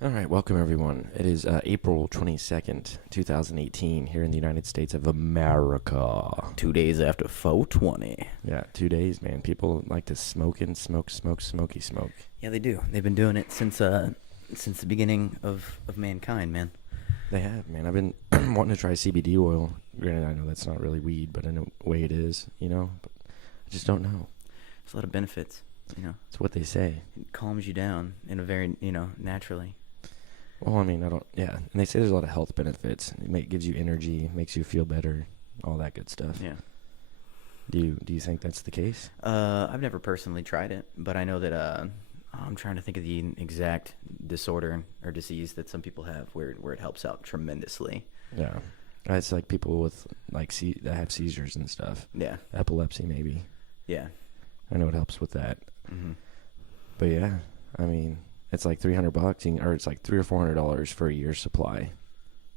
All right, welcome everyone. It is April 22nd, 2018, here in the United States of America. 2 days after 420. Yeah, 2 days, man. People like to smoky smoke. Yeah, they do. They've been doing it since the beginning of mankind, man. They have, man. I've been wanting to try CBD oil. Granted, I know that's not really weed, but in a way it is, But I just don't know. There's a lot of benefits, It's what they say. It calms you down in a very, naturally. Well, I mean, I don't, yeah. And they say there's a lot of health benefits. Gives you energy, makes you feel better, all that good stuff. Yeah. Do you think that's the case? I've never personally tried it, but I know that I'm trying to think of the exact disorder or disease that some people have where it helps out tremendously. Yeah. It's like people with that have seizures and stuff. Yeah. Epilepsy maybe. Yeah. I know it helps with that. Mm-hmm. But yeah, I mean, it's like $300 or it's like $300 or $400 for a year's supply.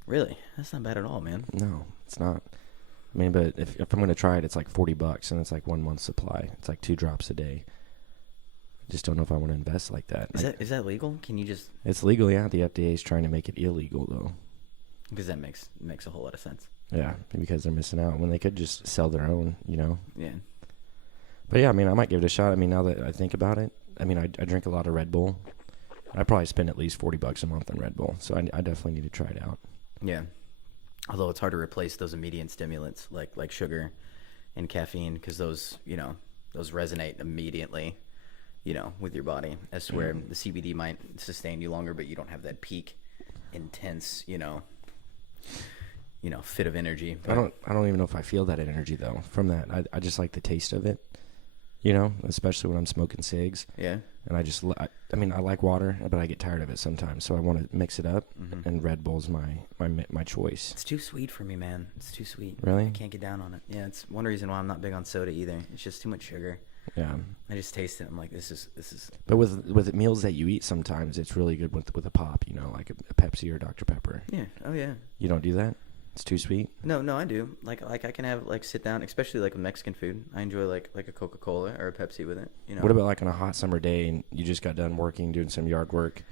Really? That's not bad at all, man. No, it's not. I mean, but if I'm going to try it, it's like $40 and it's like 1 month's supply. It's like 2 drops a day. Just don't know if I want to invest like that. Is that legal? Can you just? It's legal, yeah. The FDA is trying to make it illegal though. Because that makes a whole lot of sense. Yeah, because they're missing out when they could just sell their own, Yeah. But yeah, I mean, I might give it a shot. I mean, now that I think about it, I mean, I drink a lot of Red Bull. I probably spend at least $40 a month on Red Bull, so I definitely need to try it out. Yeah. Although it's hard to replace those immediate stimulants like sugar and caffeine because those resonate immediately, with your body. As to where the CBD might sustain you longer, but you don't have that peak, intense, fit of energy. But I don't even know if I feel that energy though from that. I just like the taste of it, especially when I'm smoking cigs. Yeah. And I mean, I like water, but I get tired of it sometimes, so I want to mix it up. Mm-hmm. And Red Bull's my choice. It's too sweet for me, man. It's too sweet. Really? I can't get down on it. Yeah, it's one reason why I'm not big on soda either. It's just too much sugar. Yeah. I just taste it. I'm like, this is. But with meals that you eat, sometimes it's really good with a pop, like a Pepsi or Dr. Pepper. Yeah. Oh yeah. You don't do that? It's too sweet? No, I do. Like I can have sit down, especially like with Mexican food. I enjoy like a Coca-Cola or a Pepsi with it. What about like on a hot summer day and you just got done working, doing some yard work,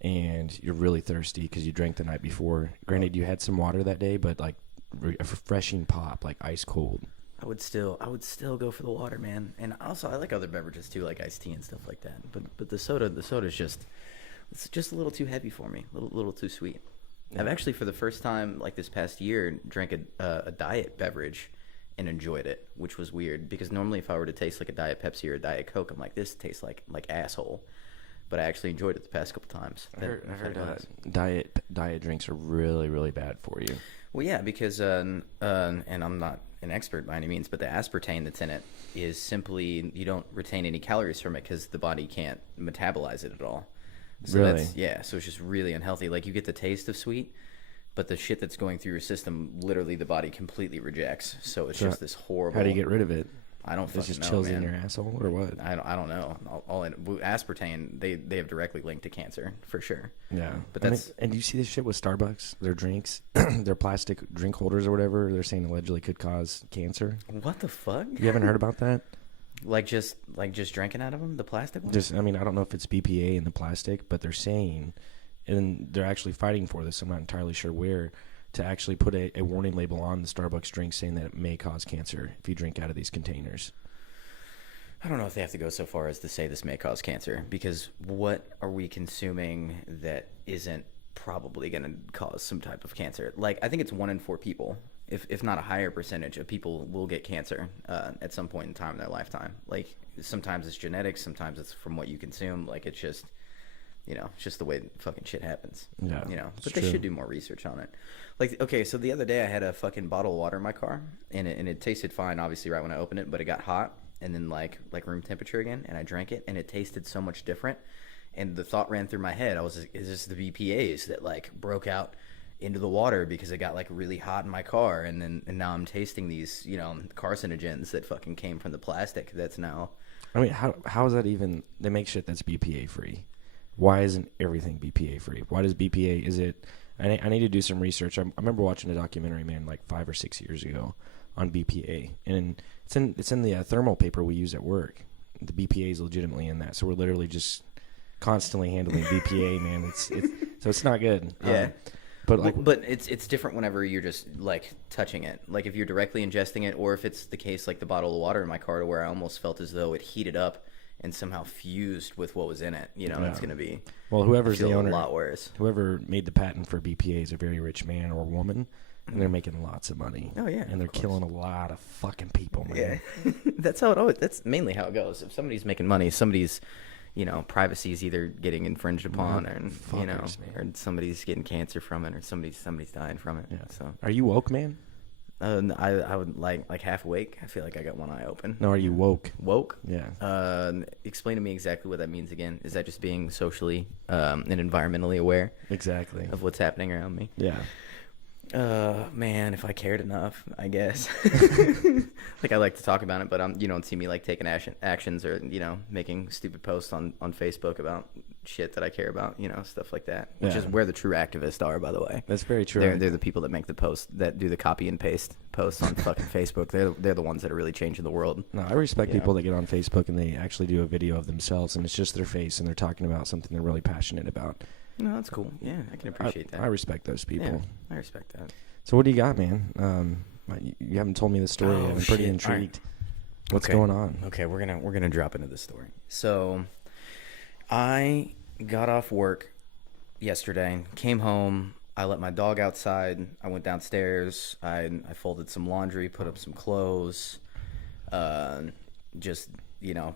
and you're really thirsty because you drank the night before? Granted, you had some water that day, but like a refreshing pop, like ice cold. I would still go for the water, man. And also I like other beverages too, like iced tea and stuff like that. But the soda's just a little too heavy for me, a little too sweet. Yeah. I've actually, for the first time, like this past year, drank a diet beverage and enjoyed it, which was weird because normally if I were to taste like a Diet Pepsi or a Diet Coke, I'm like, this tastes like asshole. But I actually enjoyed it the past couple times. I heard diet drinks are really, really bad for you. Well, yeah, because and I'm not an expert by any means, but the aspartame that's in it is simply you don't retain any calories from it because the body can't metabolize it at all. So really? So it's just really unhealthy. Like you get the taste of sweet, but the shit that's going through your system, literally the body completely rejects. So it's just this horrible. How do you get rid of it? I don't fucking know, it just chills man. in your asshole or what? I don't know. Aspartame, they have directly linked to cancer for sure. Yeah, but and you see this shit with Starbucks, their drinks, their plastic drink holders or whatever. They're saying allegedly could cause cancer. What the fuck? You haven't heard about that? Like just drinking out of them, the plastic ones? I mean, I don't know if it's BPA in the plastic, but they're saying, and they're actually fighting for this. I'm not entirely sure where. To actually put a warning label on the Starbucks drink saying that it may cause cancer if you drink out of these containers. I don't know if they have to go so far as to say this may cause cancer, because what are we consuming that isn't probably going to cause some type of cancer? Like, I think it's 1 in 4 people, if not a higher percentage of people will get cancer at some point in time in their lifetime. Like, sometimes it's genetics, sometimes it's from what you consume. Like, it's just... it's just the way fucking shit happens. Yeah. But they should do more research on it. Like, okay, so the other day I had a fucking bottle of water in my car, and it tasted fine, obviously, right when I opened it, but it got hot, and then like room temperature again, and I drank it, and it tasted so much different, and the thought ran through my head, is this the BPAs that like broke out into the water because it got like really hot in my car, and now I'm tasting these, carcinogens that fucking came from the plastic that's now... I mean, how is that even... They make shit that's BPA free. Why isn't everything BPA free? Why does BPA... Is it... I need to do some research. I remember watching a documentary, man, like 5 or 6 years ago on BPA. And it's in the thermal paper we use at work. The BPA is legitimately in that. So we're literally just constantly handling BPA, man. So it's not good. Yeah. But like, but it's different whenever you're just like touching it. Like if you're directly ingesting it, or if it's the case like the bottle of water in my car, where I almost felt as though it heated up and somehow fused with what was in it. You know, it's gonna be whoever's the owner, a lot worse. Whoever made the patent for BPA is a very rich man or woman, and they're making lots of money. Oh yeah, and they're killing a lot of fucking people, man. Yeah, that's mainly how it goes. If somebody's making money, somebody's privacy is either getting infringed upon, or somebody's getting cancer from it, or somebody's dying from it. Yeah. So, are you woke, man? I would like half awake. I feel like I got one eye open. No, are you woke? Woke? Yeah. Explain to me exactly what that means again. Is that just being socially and environmentally aware? Exactly. Of what's happening around me? Yeah. Man, if I cared enough, I guess. Like I like to talk about it, but you don't see me like taking actions or making stupid posts on Facebook about shit that I care about, stuff like that. Which is where the true activists are, by the way. That's very true. They're the people that make the posts, that do the copy and paste posts on fucking Facebook. They're the ones that are really changing the world. No, I respect people that get on Facebook and they actually do a video of themselves, and it's just their face, and they're talking about something they're really passionate about. No, that's cool. Yeah, I can appreciate that. I respect those people. Yeah, I respect that. So what do you got, man? You haven't told me the story. I'm pretty intrigued. Right. What's going on? Okay, we're gonna drop into the story. So, I got off work yesterday, came home. I let my dog outside. I went downstairs. I folded some laundry, put up some clothes. Just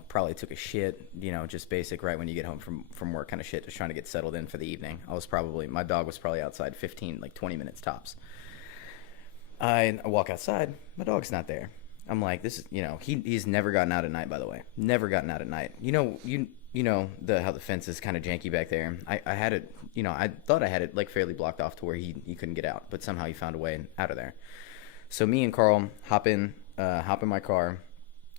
probably took a shit. Just basic right when you get home from work kind of shit. Just trying to get settled in for the evening. My dog was probably outside 20 minutes tops. I walk outside. My dog's not there. I'm like, this is, he's never gotten out at night, by the way. Never gotten out at night. You know how the fence is kind of janky back there. I had it, I thought I had it like fairly blocked off to where he couldn't get out, but somehow he found a way out of there. So me and Carl hop in my car,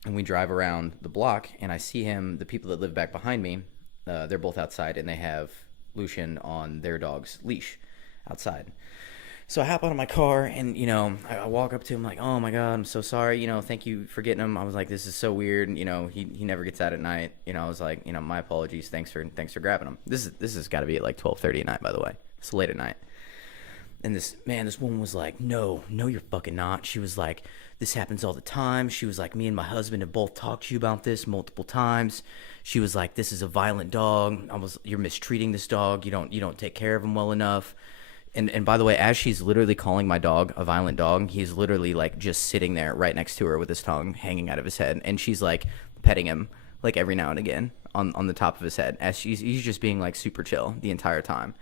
and we drive around the block, and I see the people that live back behind me, they're both outside, and they have Lucian on their dog's leash outside. So I hop out of my car, and, I walk up to him like, oh, my God, I'm so sorry. Thank you for getting him. I was like, this is so weird. He never gets out at night. I was like, my apologies. Thanks for grabbing him. This has got to be at like 12:30 at night, by the way. It's late at night. And this woman was like, no, you're fucking not. She was like, this happens all the time. She was like, me and my husband have both talked to you about this multiple times. She was like, this is a violent dog. You're mistreating this dog. You don't take care of him well enough. And by the way, as she's literally calling my dog a violent dog, he's literally like just sitting there right next to her with his tongue hanging out of his head, and she's like petting him like every now and again on the top of his head, as he's just being like super chill the entire time.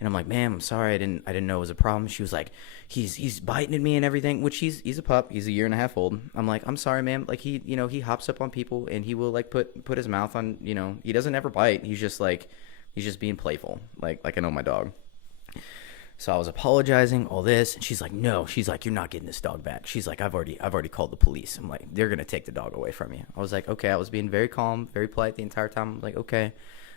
And I'm like, ma'am, I'm sorry, I didn't know it was a problem. She was like, he's biting at me and everything, which he's a pup, he's a year and a half old. I'm like, I'm sorry, ma'am, like he hops up on people and he will like put his mouth on, he doesn't ever bite. He's just being playful, like I know my dog. So I was apologizing, all this, and she's like, no. She's like, you're not getting this dog back. She's like, I've already called the police. I'm like, they're gonna take the dog away from you. I was like, okay. I was being very calm, very polite the entire time. I'm like, okay,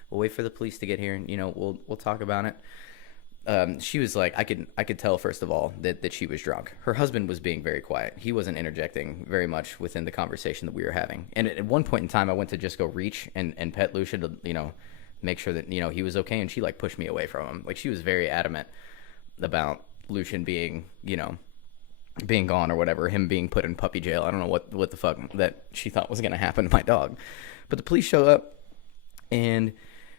we'll wait for the police to get here, and we'll talk about it. She was like, I could tell first of all that she was drunk. Her husband was being very quiet. He wasn't interjecting very much within the conversation that we were having. And at one point in time, I went to just go reach and pet Lucia to make sure that he was okay, and she like pushed me away from him. Like she was very adamant about Lucian being gone or whatever, him being put in puppy jail. I don't know what the fuck that she thought was going to happen to my dog. But the police show up, and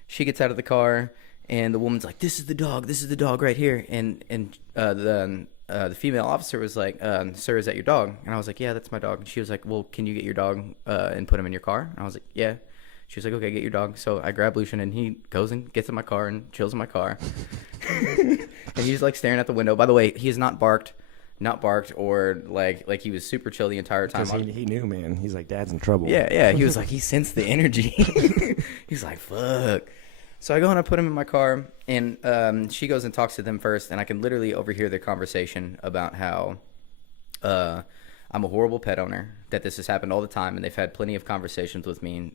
she gets out of the car, and the woman's like, this is the dog right here. And the female officer was like, sir, is that your dog? And I was like, yeah, that's my dog. And she was like, well, can you get your dog and put him in your car? And I was like, yeah. She was like, okay, get your dog. So I grab Lucian, and he goes and gets in my car and chills in my car. And he's like staring out the window. By the way, he has not barked or like he was super chill the entire time. Because he knew, man. He's like, Dad's in trouble. Yeah. He was like, he sensed the energy. He's like, fuck. So I go and I put him in my car, and she goes and talks to them first, and I can literally overhear their conversation about how I'm a horrible pet owner, that this has happened all the time, and they've had plenty of conversations with me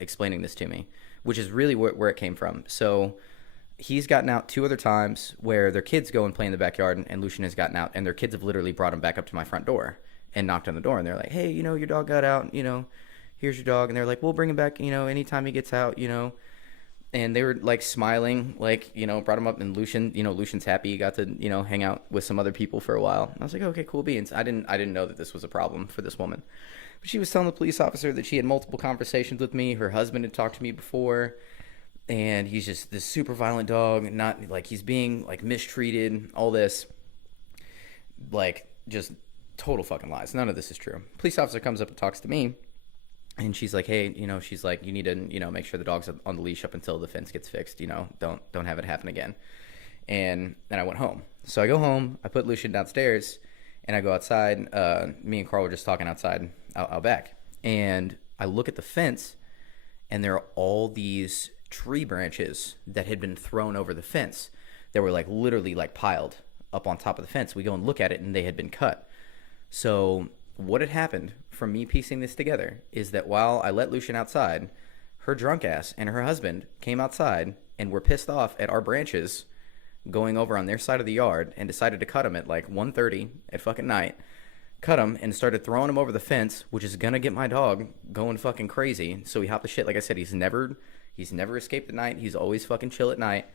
explaining this to me, which is really where it came from. So he's gotten out 2 other times where their kids go and play in the backyard, and Lucian has gotten out, and their kids have literally brought him back up to my front door and knocked on the door, and they're like, hey, your dog got out, here's your dog. And they're like, we'll bring him back, anytime he gets out, and they were like smiling, like, you know, brought him up, and Lucian's happy he got to, you know, hang out with some other people for a while. And I was like, okay, cool beans. I didn't know that this was a problem for this woman. But she was telling the police officer that she had multiple conversations with me. Her husband had talked to me before, and he's just this super violent dog, not like he's being like mistreated, all this, like just total fucking lies. None of this is true. Police officer comes up and talks to me. And she's like, hey, you know, she's like, you need to, you know, make sure the dog's on the leash up until the fence gets fixed. You know, don't have it happen again. And then I went home. So I go home. I put Lucian downstairs, and I go outside. Me and Carl were just talking outside, out back. And I look at the fence, and there are all these tree branches that had been thrown over the fence. That were like literally like piled up on top of the fence. We go and look at it, and they had been cut. So what had happened from me piecing this together is that while I let Lucian outside, her drunk ass and her husband came outside and were pissed off at our branches going over on their side of the yard and decided to cut them at like 1:30 at fucking night. Cut them and started throwing them over the fence, which is gonna get my dog going fucking crazy. So he hopped the shit. Like I said, he's never escaped at night. He's always fucking chill at night.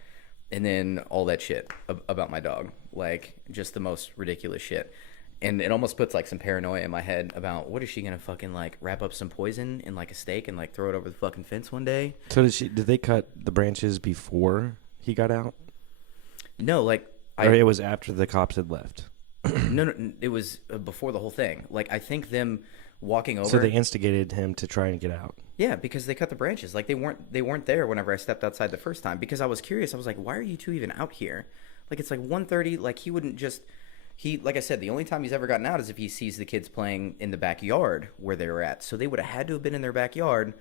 And then all that shit about my dog, like just the most ridiculous shit. And it almost puts like some paranoia in my head about what is she gonna fucking like wrap up some poison in like a steak and like throw it over the fucking fence one day? So did they cut the branches before he got out? No, like or it was after the cops had left. No, it was before the whole thing. Like I think them walking over. So they instigated him to try and get out. Yeah, because they cut the branches. Like they weren't there whenever I stepped outside the first time. Because I was curious. I was like, why are you two even out here? Like it's like 1:30. Like he wouldn't just. Like I said, the only time he's ever gotten out is if he sees the kids playing in the backyard where they were at. So they would have had to have been in their backyard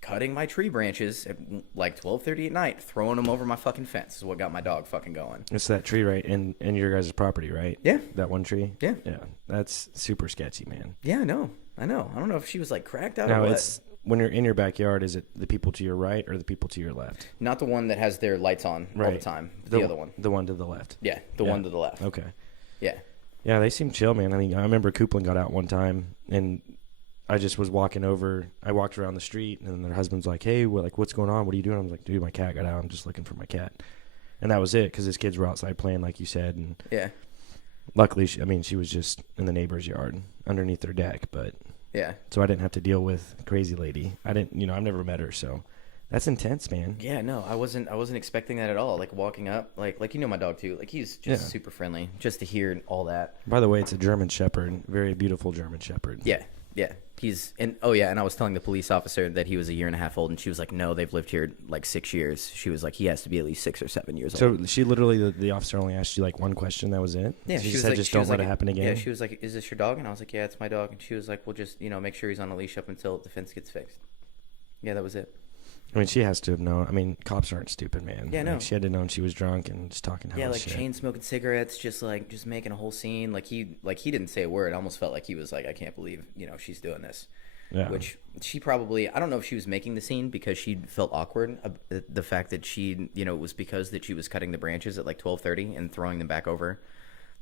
cutting my tree branches at like 12:30 at night, throwing them over my fucking fence is what got my dog fucking going. It's that tree right in your guys' property, right? Yeah. That one tree? Yeah. Yeah. That's super sketchy, man. Yeah, I know. I don't know if she was like cracked out now, or what. It's when you're in your backyard, is it the people to your right or the people to your left? Not the one that has their lights on all the time. The other one. The one to the left. Yeah, the one to the left. Okay. Yeah. Yeah, they seem chill, man. I mean, I remember Coupland got out one time, and I just was walking over. I walked around the street, and their husband's like, hey, what's going on? What are you doing? I was like, dude, my cat got out. I'm just looking for my cat. And that was it, because his kids were outside playing, like you said. And yeah. Luckily, she was just in the neighbor's yard underneath their deck. But yeah. So I didn't have to deal with crazy lady. I've never met her, so that's intense, man. Yeah, no, I wasn't expecting that at all. Like walking up, like you know my dog too. Like he's just super friendly. Just to hear all that. By the way, it's a German Shepherd, very beautiful German Shepherd. Yeah. And I was telling the police officer that he was a year and a half old, and she was like, no, they've lived here like 6 years. She was like, he has to be at least 6 or 7 years old. So she literally, the officer only asked you like one question, that was it? Yeah, she said, just don't let it happen again? Yeah, she was like, is this your dog? And I was like, yeah, it's my dog. And she was like, well, just, make sure he's on a leash up until the fence gets fixed. Yeah, that was it. I mean, she has to have known. I mean, cops aren't stupid, man. Yeah, no. Like, she had to know she was drunk and just talking hell like shit. chain smoking cigarettes, just making a whole scene. Like he didn't say a word. I almost felt like he was like, I can't believe, she's doing this. Yeah. Which she probably, I don't know if she was making the scene because she felt awkward. The fact that she, it was because that she was cutting the branches at like 12:30 and throwing them back over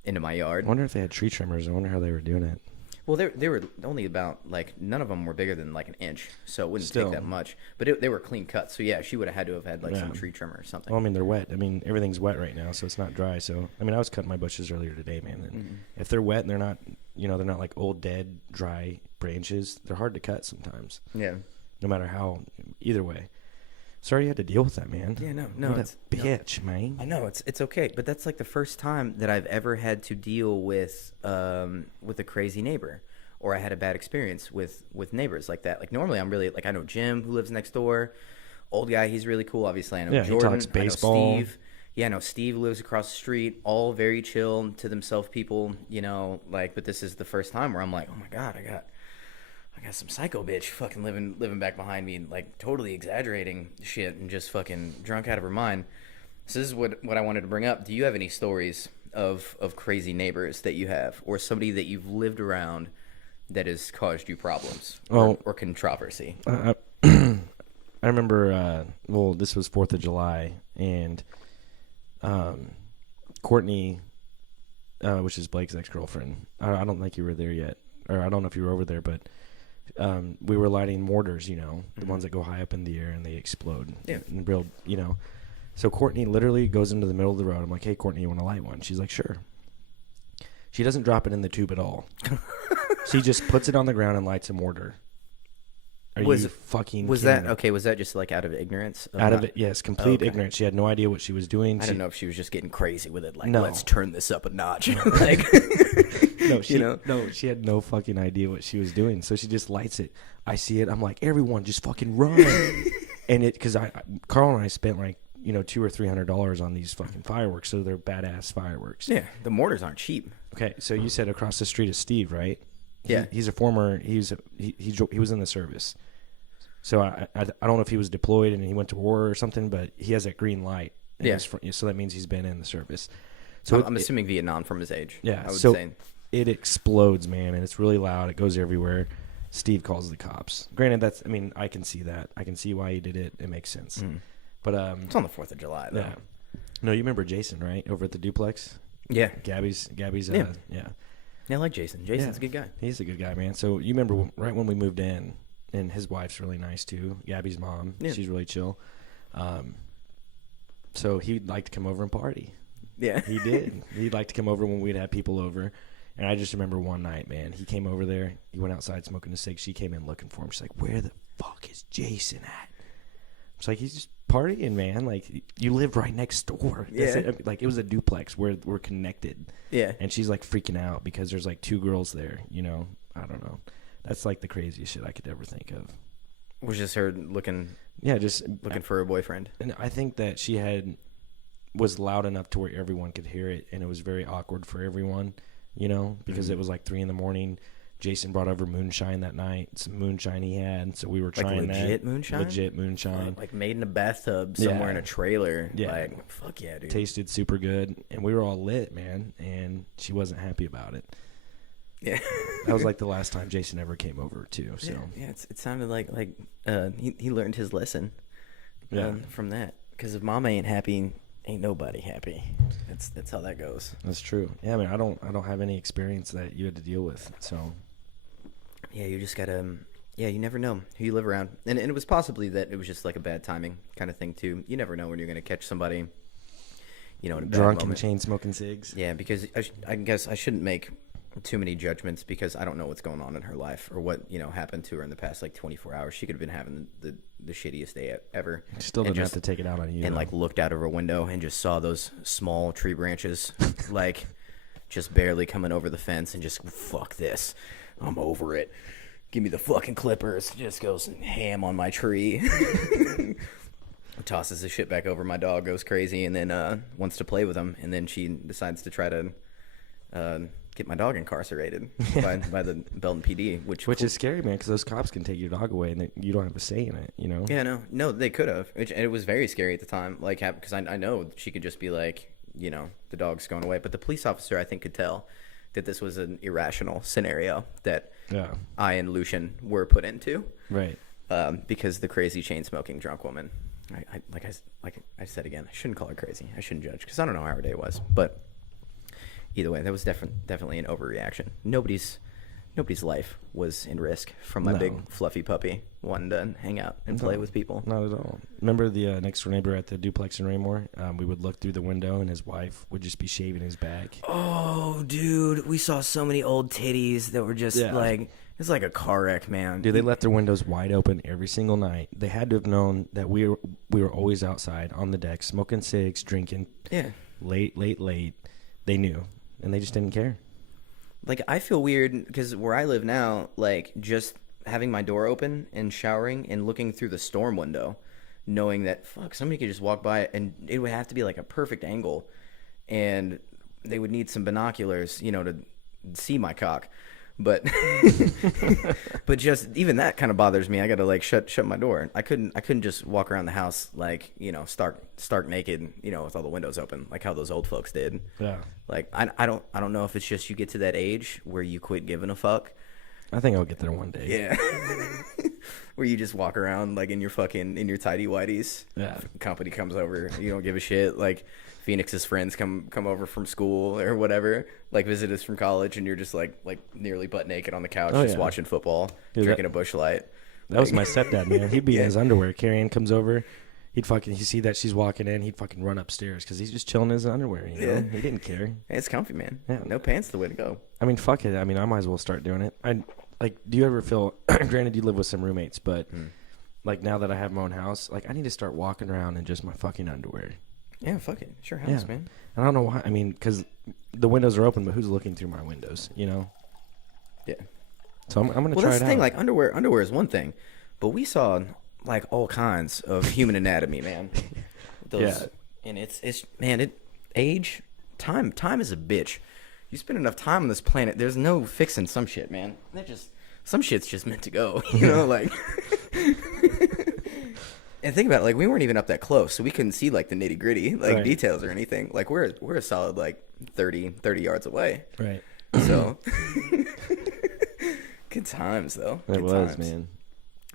into my yard. I wonder if they had tree trimmers. I wonder how they were doing it. Well, they were only about, like, none of them were bigger than, like, an inch, so it wouldn't take that much. But they were clean cuts, so, yeah, she would have had to have had, like, some tree trimmer or something. Well, I mean, they're wet. I mean, everything's wet right now, so it's not dry. So, I mean, I was cutting my bushes earlier today, man. And if they're wet and they're not, they're not, like, old, dead, dry branches, they're hard to cut sometimes. Yeah. No matter how, either way. Sorry you had to deal with that, man. Yeah, no, what it's a bitch, man. I know it's okay, but that's like the first time that I've ever had to deal with a crazy neighbor, or I had a bad experience with neighbors like that. Like normally, I'm really like I know Jim who lives next door, old guy. He's really cool. Obviously, I know Jordan. He talks baseball. I know Steve. Yeah, I know Steve lives across the street. All very chill to themselves people, But this is the first time where I'm like, oh my god, I got some psycho bitch fucking living back behind me, like totally exaggerating shit and just fucking drunk out of her mind. So this is what I wanted to bring up. Do you have any stories of crazy neighbors that you have, or somebody that you've lived around that has caused you problems or controversy? I remember, this was 4th of July, and Courtney, which is Blake's ex-girlfriend, I don't think you were there yet, or I don't know if you were over there, but We were lighting mortars, the ones that go high up in the air and they explode. Yeah. And real, So Courtney literally goes into the middle of the road. I'm like, hey, Courtney, you want to light one? She's like, sure. She doesn't drop it in the tube at all. She just puts it on the ground and lights a mortar. Was that just like out of ignorance? Yes, complete ignorance. She had no idea what she was doing. I didn't know if she was just getting crazy with it. Like, no. Let's turn this up a notch. Like, no, she had no fucking idea what she was doing. So she just lights it. I see it. I'm like, everyone, just fucking run. And because Carl and I spent like $200 or $300 on these fucking fireworks, so they're badass fireworks. Yeah, the mortars aren't cheap. Okay, so you said across the street is Steve, right? Yeah, he's a former. He was in the service. So I don't know if he was deployed and he went to war or something, but he has that green light. Yeah. So that means he's been in the service. So I'm assuming Vietnam from his age. Yeah. I would say. It explodes, man, and it's really loud. It goes everywhere. Steve calls the cops. Granted, I can see that. I can see why he did it. It makes sense. Mm. But it's on the 4th of July, though. Yeah. No, you remember Jason, right? Over at the duplex? Yeah. Gabby's Yeah, I like Jason. Jason's a good guy. He's a good guy, man. So you remember right when we moved in, and his wife's really nice too. Gabby's mom, she's really chill. So he'd like to come over and party. Yeah, he did. He'd like to come over when we'd have people over. And I just remember one night, man, he came over there. He went outside smoking a cig. She came in looking for him. She's like, "Where the fuck is Jason at?" It's like, he's just partying, man. Like, you live right next door. Yeah. Like, it was a duplex where we're connected. Yeah. And she's like freaking out because there's like 2 girls there. I don't know. That's like the craziest shit I could ever think of. Was just her looking? Yeah, just looking for a boyfriend. And I think that she was loud enough to where everyone could hear it, and it was very awkward for everyone, because it was like 3 a.m. Jason brought over moonshine that night. Some moonshine he had, so we were trying that. Legit moonshine. Like made in a bathtub somewhere in a trailer. Yeah. Like, fuck yeah, dude. Tasted super good, and we were all lit, man, and she wasn't happy about it. Yeah. That was like the last time Jason ever came over too. So yeah, it sounded like he learned his lesson. From that, because if mama ain't happy, ain't nobody happy. That's how that goes. That's true. Yeah, I mean, I don't have any experience that you had to deal with. So yeah, you just gotta. Yeah, you never know who you live around, and it was possibly that it was just like a bad timing kind of thing too. You never know when you're gonna catch somebody, in a bad drunk moment. and chain smoking cigs. Yeah, because I guess I shouldn't make too many judgments because I don't know what's going on in her life or what happened to her in the past like 24 hours. She could have been having the shittiest day ever. Still didn't have to take it out on you. And like looked out of her window and just saw those small tree branches like just barely coming over the fence and just, fuck this, I'm over it. Give me the fucking clippers. Just goes ham on my tree. Tosses the shit back over. My dog goes crazy and then wants to play with him. And then she decides to try to get my dog incarcerated by the Belton PD, which is scary, man, because those cops can take your dog away and you don't have a say in it, Yeah, no, they could have. And it was very scary at the time, like, because I know she could just be like, the dog's going away. But the police officer, I think, could tell that this was an irrational scenario that I and Lucian were put into. Right. Because the crazy chain-smoking drunk woman, like I said again, I shouldn't call her crazy. I shouldn't judge because I don't know how her day was, but either way, that was definitely an overreaction. Nobody's life was in risk from my big fluffy puppy wanting to hang out and play with people. Not at all. Remember the next door neighbor at the duplex in Raymore? We would look through the window and his wife would just be shaving his back. Oh, dude, we saw so many old titties that were just like, it's like a car wreck, man. Dude, they left their windows wide open every single night. They had to have known that we were always outside on the deck smoking cigs, drinking. Yeah. Late. They knew. And they just didn't care. Like, I feel weird because where I live now, like, just having my door open and showering and looking through the storm window, knowing that, fuck, somebody could just walk by and it would have to be, like, a perfect angle. And they would need some binoculars, to see my cock. But but just even that kind of bothers me. I got to, like, shut my door. I couldn't just walk around the house like, stark naked, with all the windows open, like how those old folks did. Yeah. Like I don't know if it's just you get to that age where you quit giving a fuck I think I'll get there one day. Yeah. Where you just walk around like in your tidy whities. Yeah. Company comes over, you don't give a shit. Like Phoenix's friends come over from school or whatever, like visit us from college, and you're just like nearly butt naked on the couch, just watching football, drinking a Busch Light. That was my stepdad, man. He'd be in his underwear. Carrie Ann comes over. He'd see that she's walking in. He'd fucking run upstairs because he's just chilling in his underwear. You know? He didn't care. Hey, it's comfy, man. Yeah. No pants, the way to go. I mean, fuck it. I mean, I might as well start doing it. Do you ever feel? Granted, you live with some roommates, but like now that I have my own house, like I need to start walking around in just my fucking underwear. Yeah, fuck it. Sure house, man. I don't know why. I mean, because the windows are open, but who's looking through my windows? You know. Yeah. So I'm gonna try it out. Well, that's the thing. Like underwear is one thing, but we saw like all kinds of human anatomy, man. And time is a bitch. You spend enough time on this planet, there's no fixing some shit, man. Some shit's just meant to go, you know, like. And think about it, like we weren't even up that close, so we couldn't see like the nitty gritty, like details or anything. Like we're a solid like 30 yards away. Right. So good times though. It was, man.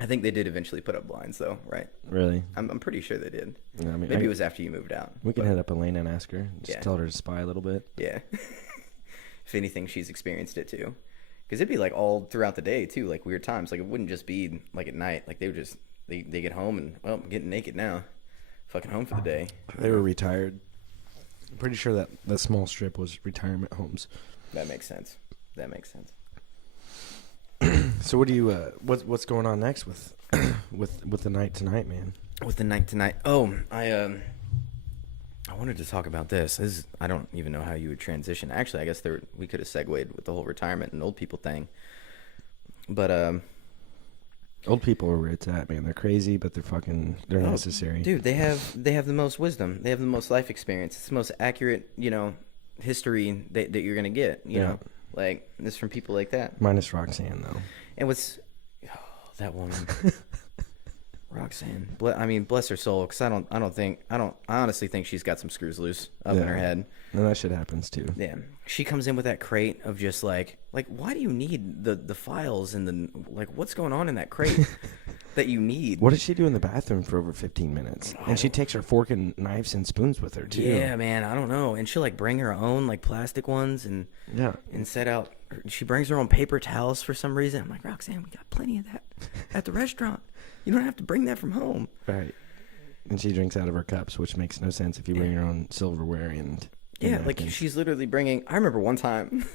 I think they did eventually put up blinds though, right? Really? I'm pretty sure they did. Yeah, I mean, maybe it was after you moved out. We can hit up Elena and ask her. Just tell her to spy a little bit. Yeah. If anything, she's experienced it too. Because it'd be like all throughout the day too, like weird times. Like it wouldn't just be like at night. Like they would just they get home and I'm getting naked now, fucking home for the day. They were retired. I'm pretty sure that small strip was retirement homes. That makes sense. So what do you what's going on next with the night tonight, man? With the night tonight. Oh, I wanted to talk about this. I don't even know how you would transition. Actually, I guess we could have segued with the whole retirement and old people thing. But old people are where it's at, man. They're crazy, but they're necessary. Dude, they have the most wisdom. They have the most life experience. It's the most accurate, history that you're gonna get. You know, like this from people like that. Minus Roxanne, though. And that woman. Roxanne, bless her soul, because I honestly think she's got some screws loose up in her head. And that shit happens too. Yeah, she comes in with that crate of just like why do you need the files and the what's going on in that crate that you need? What did she do in the bathroom for over 15 minutes? And she takes her fork and knives and spoons with her too. Yeah, man, I don't know. And she'll bring her own plastic ones and set out. She brings her own paper towels for some reason. I'm like, Roxanne, we got plenty of that at the restaurant. You don't have to bring that from home. Right. And she drinks out of her cups, which makes no sense if you bring your own silverware and she's literally bringing. I remember one time,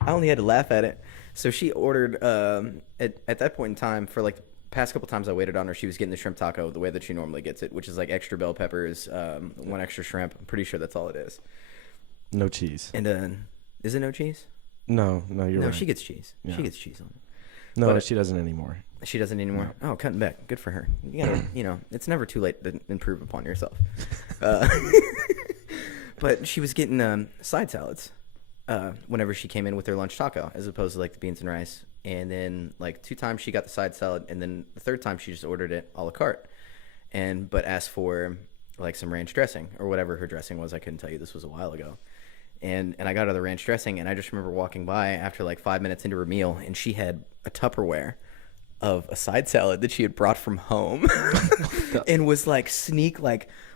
I only had to laugh at it. So she ordered at that point in time for the past couple times I waited on her. She was getting the shrimp taco the way that she normally gets it, which is extra bell peppers, one extra shrimp. I'm pretty sure that's all it is. No cheese. And is it no cheese? No, you're right. No, she gets cheese. Yeah. She gets cheese on it. No, she doesn't anymore. She doesn't anymore. No. Oh, cutting back. Good for her. You gotta, it's never too late to improve upon yourself. But she was getting side salads whenever she came in with her lunch taco, as opposed to the beans and rice. And then 2 times she got the side salad, and then the 3rd time she just ordered it a la carte, but asked for some ranch dressing or whatever her dressing was. I couldn't tell you. This was a while ago. And I got her the ranch dressing, and I just remember walking by after 5 minutes into her meal, and she had a Tupperware of a side salad that she had brought from home and was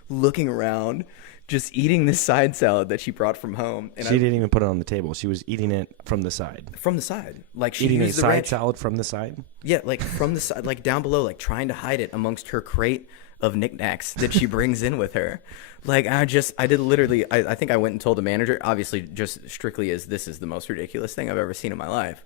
looking around, just eating this side salad that she brought from home. And she didn't even put it on the table. She was eating it from the side. From the side. She eating a used the side ranch salad from the side? Yeah, from the side, down below, trying to hide it amongst her crate of knickknacks that she brings in with her. I think I went and told the manager, obviously just strictly as this is the most ridiculous thing I've ever seen in my life,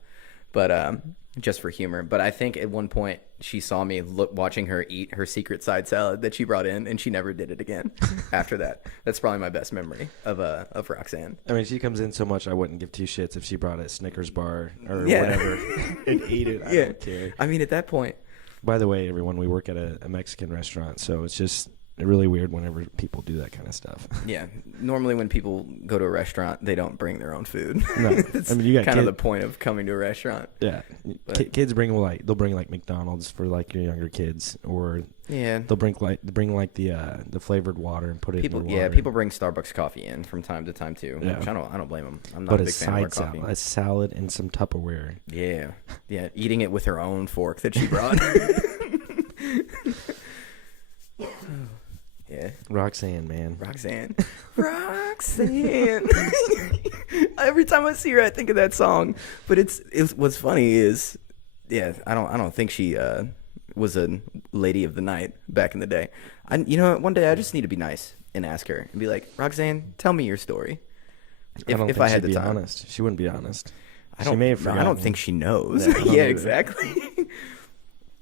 but just for humor. But I think at one point she saw me watching her eat her secret side salad that she brought in, and she never did it again after that. That's probably my best memory of Roxanne. I mean, she comes in so much I wouldn't give 2 shits if she brought a Snickers bar or whatever and ate it. I don't care. I mean, at that point. By the way, everyone, we work at a Mexican restaurant, so it's just really weird whenever people do that kind of stuff. Yeah. Normally when people go to a restaurant, they don't bring their own food. No. I mean, you got kind of the point of coming to a restaurant. Yeah. Kids bring they'll bring McDonald's for your younger kids, or Yeah. They'll bring like the flavored water and put it People, in your water. people bring Starbucks coffee in from time to time too. Yeah. Which I don't blame them. I'm not But a a big fan of our side coffee. salad, a salad and some Tupperware. Yeah, yeah, eating it with her own fork that she brought. Yeah, Roxanne, man. Roxanne. Every time I see her, I think of that song. But it's what's funny is, yeah, I don't think she was a lady of the night back in the day. You know what? One day I just need to be nice and ask her and be like, Roxanne, tell me your story. If I had the time. Honest, she wouldn't be honest. She may have forgotten. I don't think she knows. Yeah, Yeah, exactly.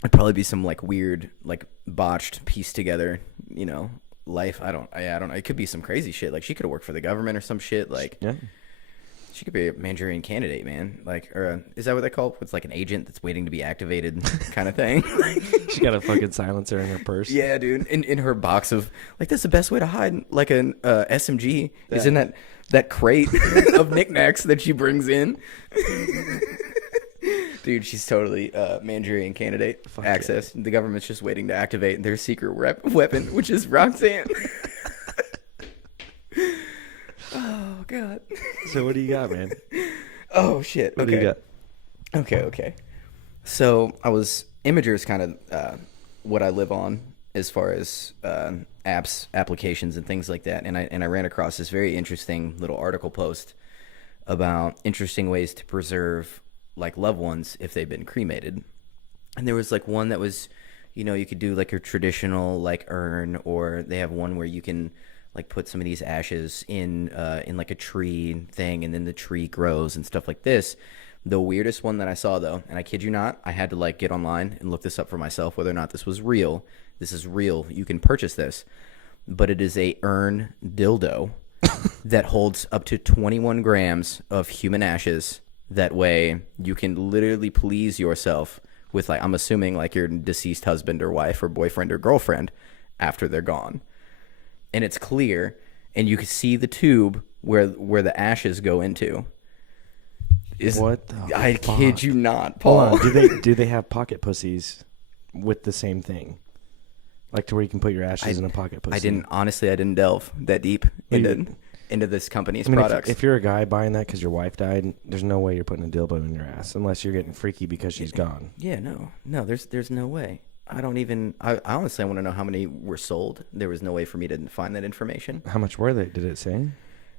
It'd probably be some like weird, like botched, pieced together, life. I don't know. It could be some crazy shit. Like she could have worked for the government or some shit. Like, yeah. She could be a Manchurian candidate, man. Like, or is that what they call it? It's like an agent that's waiting to be activated, kind of thing. She got a fucking silencer in her purse. Yeah, dude. In her box of like, that's the best way to hide like an SMG is in that crate of knickknacks that she brings in. Dude, she's totally Manchurian candidate access. Yeah. The government's just waiting to activate their secret weapon, which is Roxanne. Oh, God. So what do you got, man? Oh, shit. What do you got? Okay. So Imager is kind of what I live on as far as apps, applications, and things like that. And I ran across this very interesting little article post about interesting ways to preserve like loved ones if they've been cremated. And there was like one that was, you could do like a traditional like urn, or they have one where you can like put some of these ashes in like a tree thing, and then the tree grows and stuff like this. The weirdest one that I saw, though, and I kid you not, I had to like get online and look this up for myself whether or not this was real. This is real. You can purchase this, but it is a urn dildo that holds up to 21 grams of human ashes. That way you can literally please yourself with, like, I'm assuming like your deceased husband or wife or boyfriend or girlfriend after they're gone. And it's clear, and you can see the tube where the ashes go into. What the I fuck? kid you not, Paul. Hold on. Do they have pocket pussies with the same thing? Like to where you can put your ashes in a pocket pussy? I didn't delve that deep into this company's products. If you're a guy buying that because your wife died, there's no way you're putting a dildo in your ass unless you're getting freaky because she's gone. Yeah, no, there's no way. I honestly want to know how many were sold. There was no way for me to find that information. How much were they? Did it say?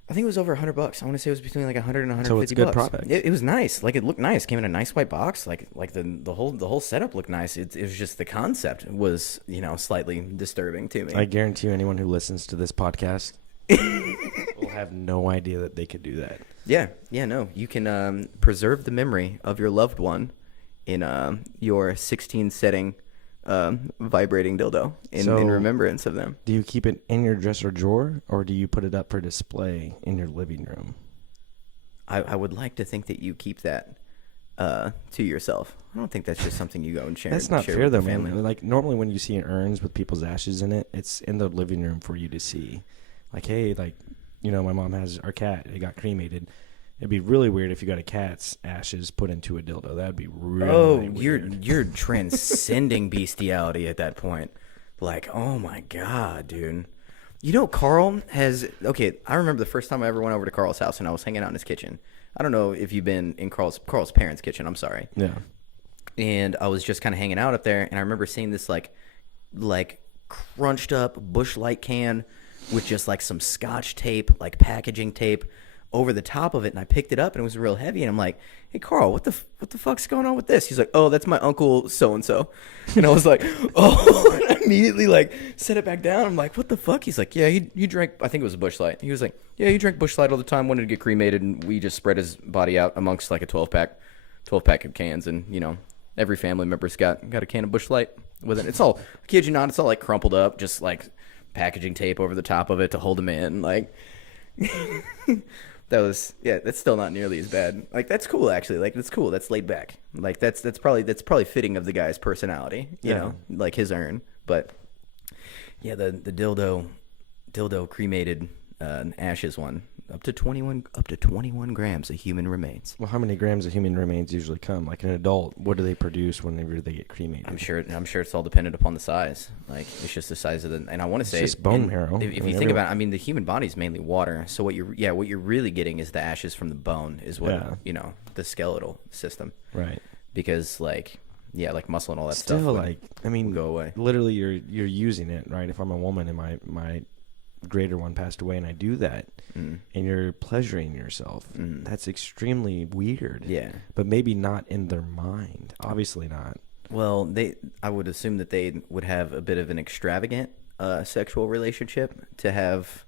I think it was over $100. I want to say it was between like 100 and 150 So it's a good bucks. product. It was nice. Like, it looked nice. Came in a nice white box. Like the whole setup looked nice. It was just the concept was, slightly disturbing to me. I guarantee you anyone who listens to this podcast will have no idea that they could do that. Yeah, no. You can preserve the memory of your loved one in your 16 setting vibrating dildo in remembrance of them. Do you keep it in your dresser drawer, or do you put it up for display in your living room? I would like to think that you keep that to yourself. I don't think that's just something you go and share. That's not share fair, with though, the family. man. Like, normally when you see urns with people's ashes in it, it's in the living room for you to see. Like, hey, like, my mom has our cat. It got cremated. It'd be really weird if you got a cat's ashes put into a dildo. That'd be really weird. You're transcending bestiality at that point. Like, oh my God, dude. Carl has... Okay, I remember the first time I ever went over to Carl's house and I was hanging out in his kitchen. I don't know if you've been in Carl's parents' kitchen. I'm sorry. Yeah. And I was just kind of hanging out up there, and I remember seeing this like crunched up Busch Light can with just like some Scotch tape, like packaging tape, over the top of it, and I picked it up, and it was real heavy, and I'm like, hey, Carl, what the fuck's going on with this? He's like, oh, that's my uncle so-and-so. And I was like, oh, and I immediately like set it back down. I'm like, what the fuck? He's like, yeah, he drank, I think it was a Busch Light. He was like, yeah, he drank Busch Light all the time, wanted to get cremated, and we just spread his body out amongst like a 12-pack of cans, and, every family member's got a can of Busch Light with it. It's all, I kid you not, it's all like crumpled up, just like packaging tape over the top of it to hold them in, like... that's still not nearly as bad. Like, that's cool, actually. Like, that's cool. That's laid back. Like, that's probably fitting of the guy's personality, you know, like his urn. But yeah, the dildo cremated ashes one. up to 21 grams of human remains. Well, how many grams of human remains usually come? Like an adult, what do they produce whenever they get cremated? I'm sure it's all dependent upon the size. Like, it's just the size of the. And I want to say just bone marrow. If you think about it, I mean, the human body is mainly water. So what you're really getting is the ashes from the bone, is what the skeletal system. Right. Because like muscle and all that Still, stuff. like, I mean, go away. Literally, you're using it, right? If I'm a woman and my greater one passed away and I do that, and you're pleasuring yourself, that's extremely weird. Yeah. But maybe not in their mind. Obviously not. Well, I would assume that they would have a bit of an extravagant sexual relationship to have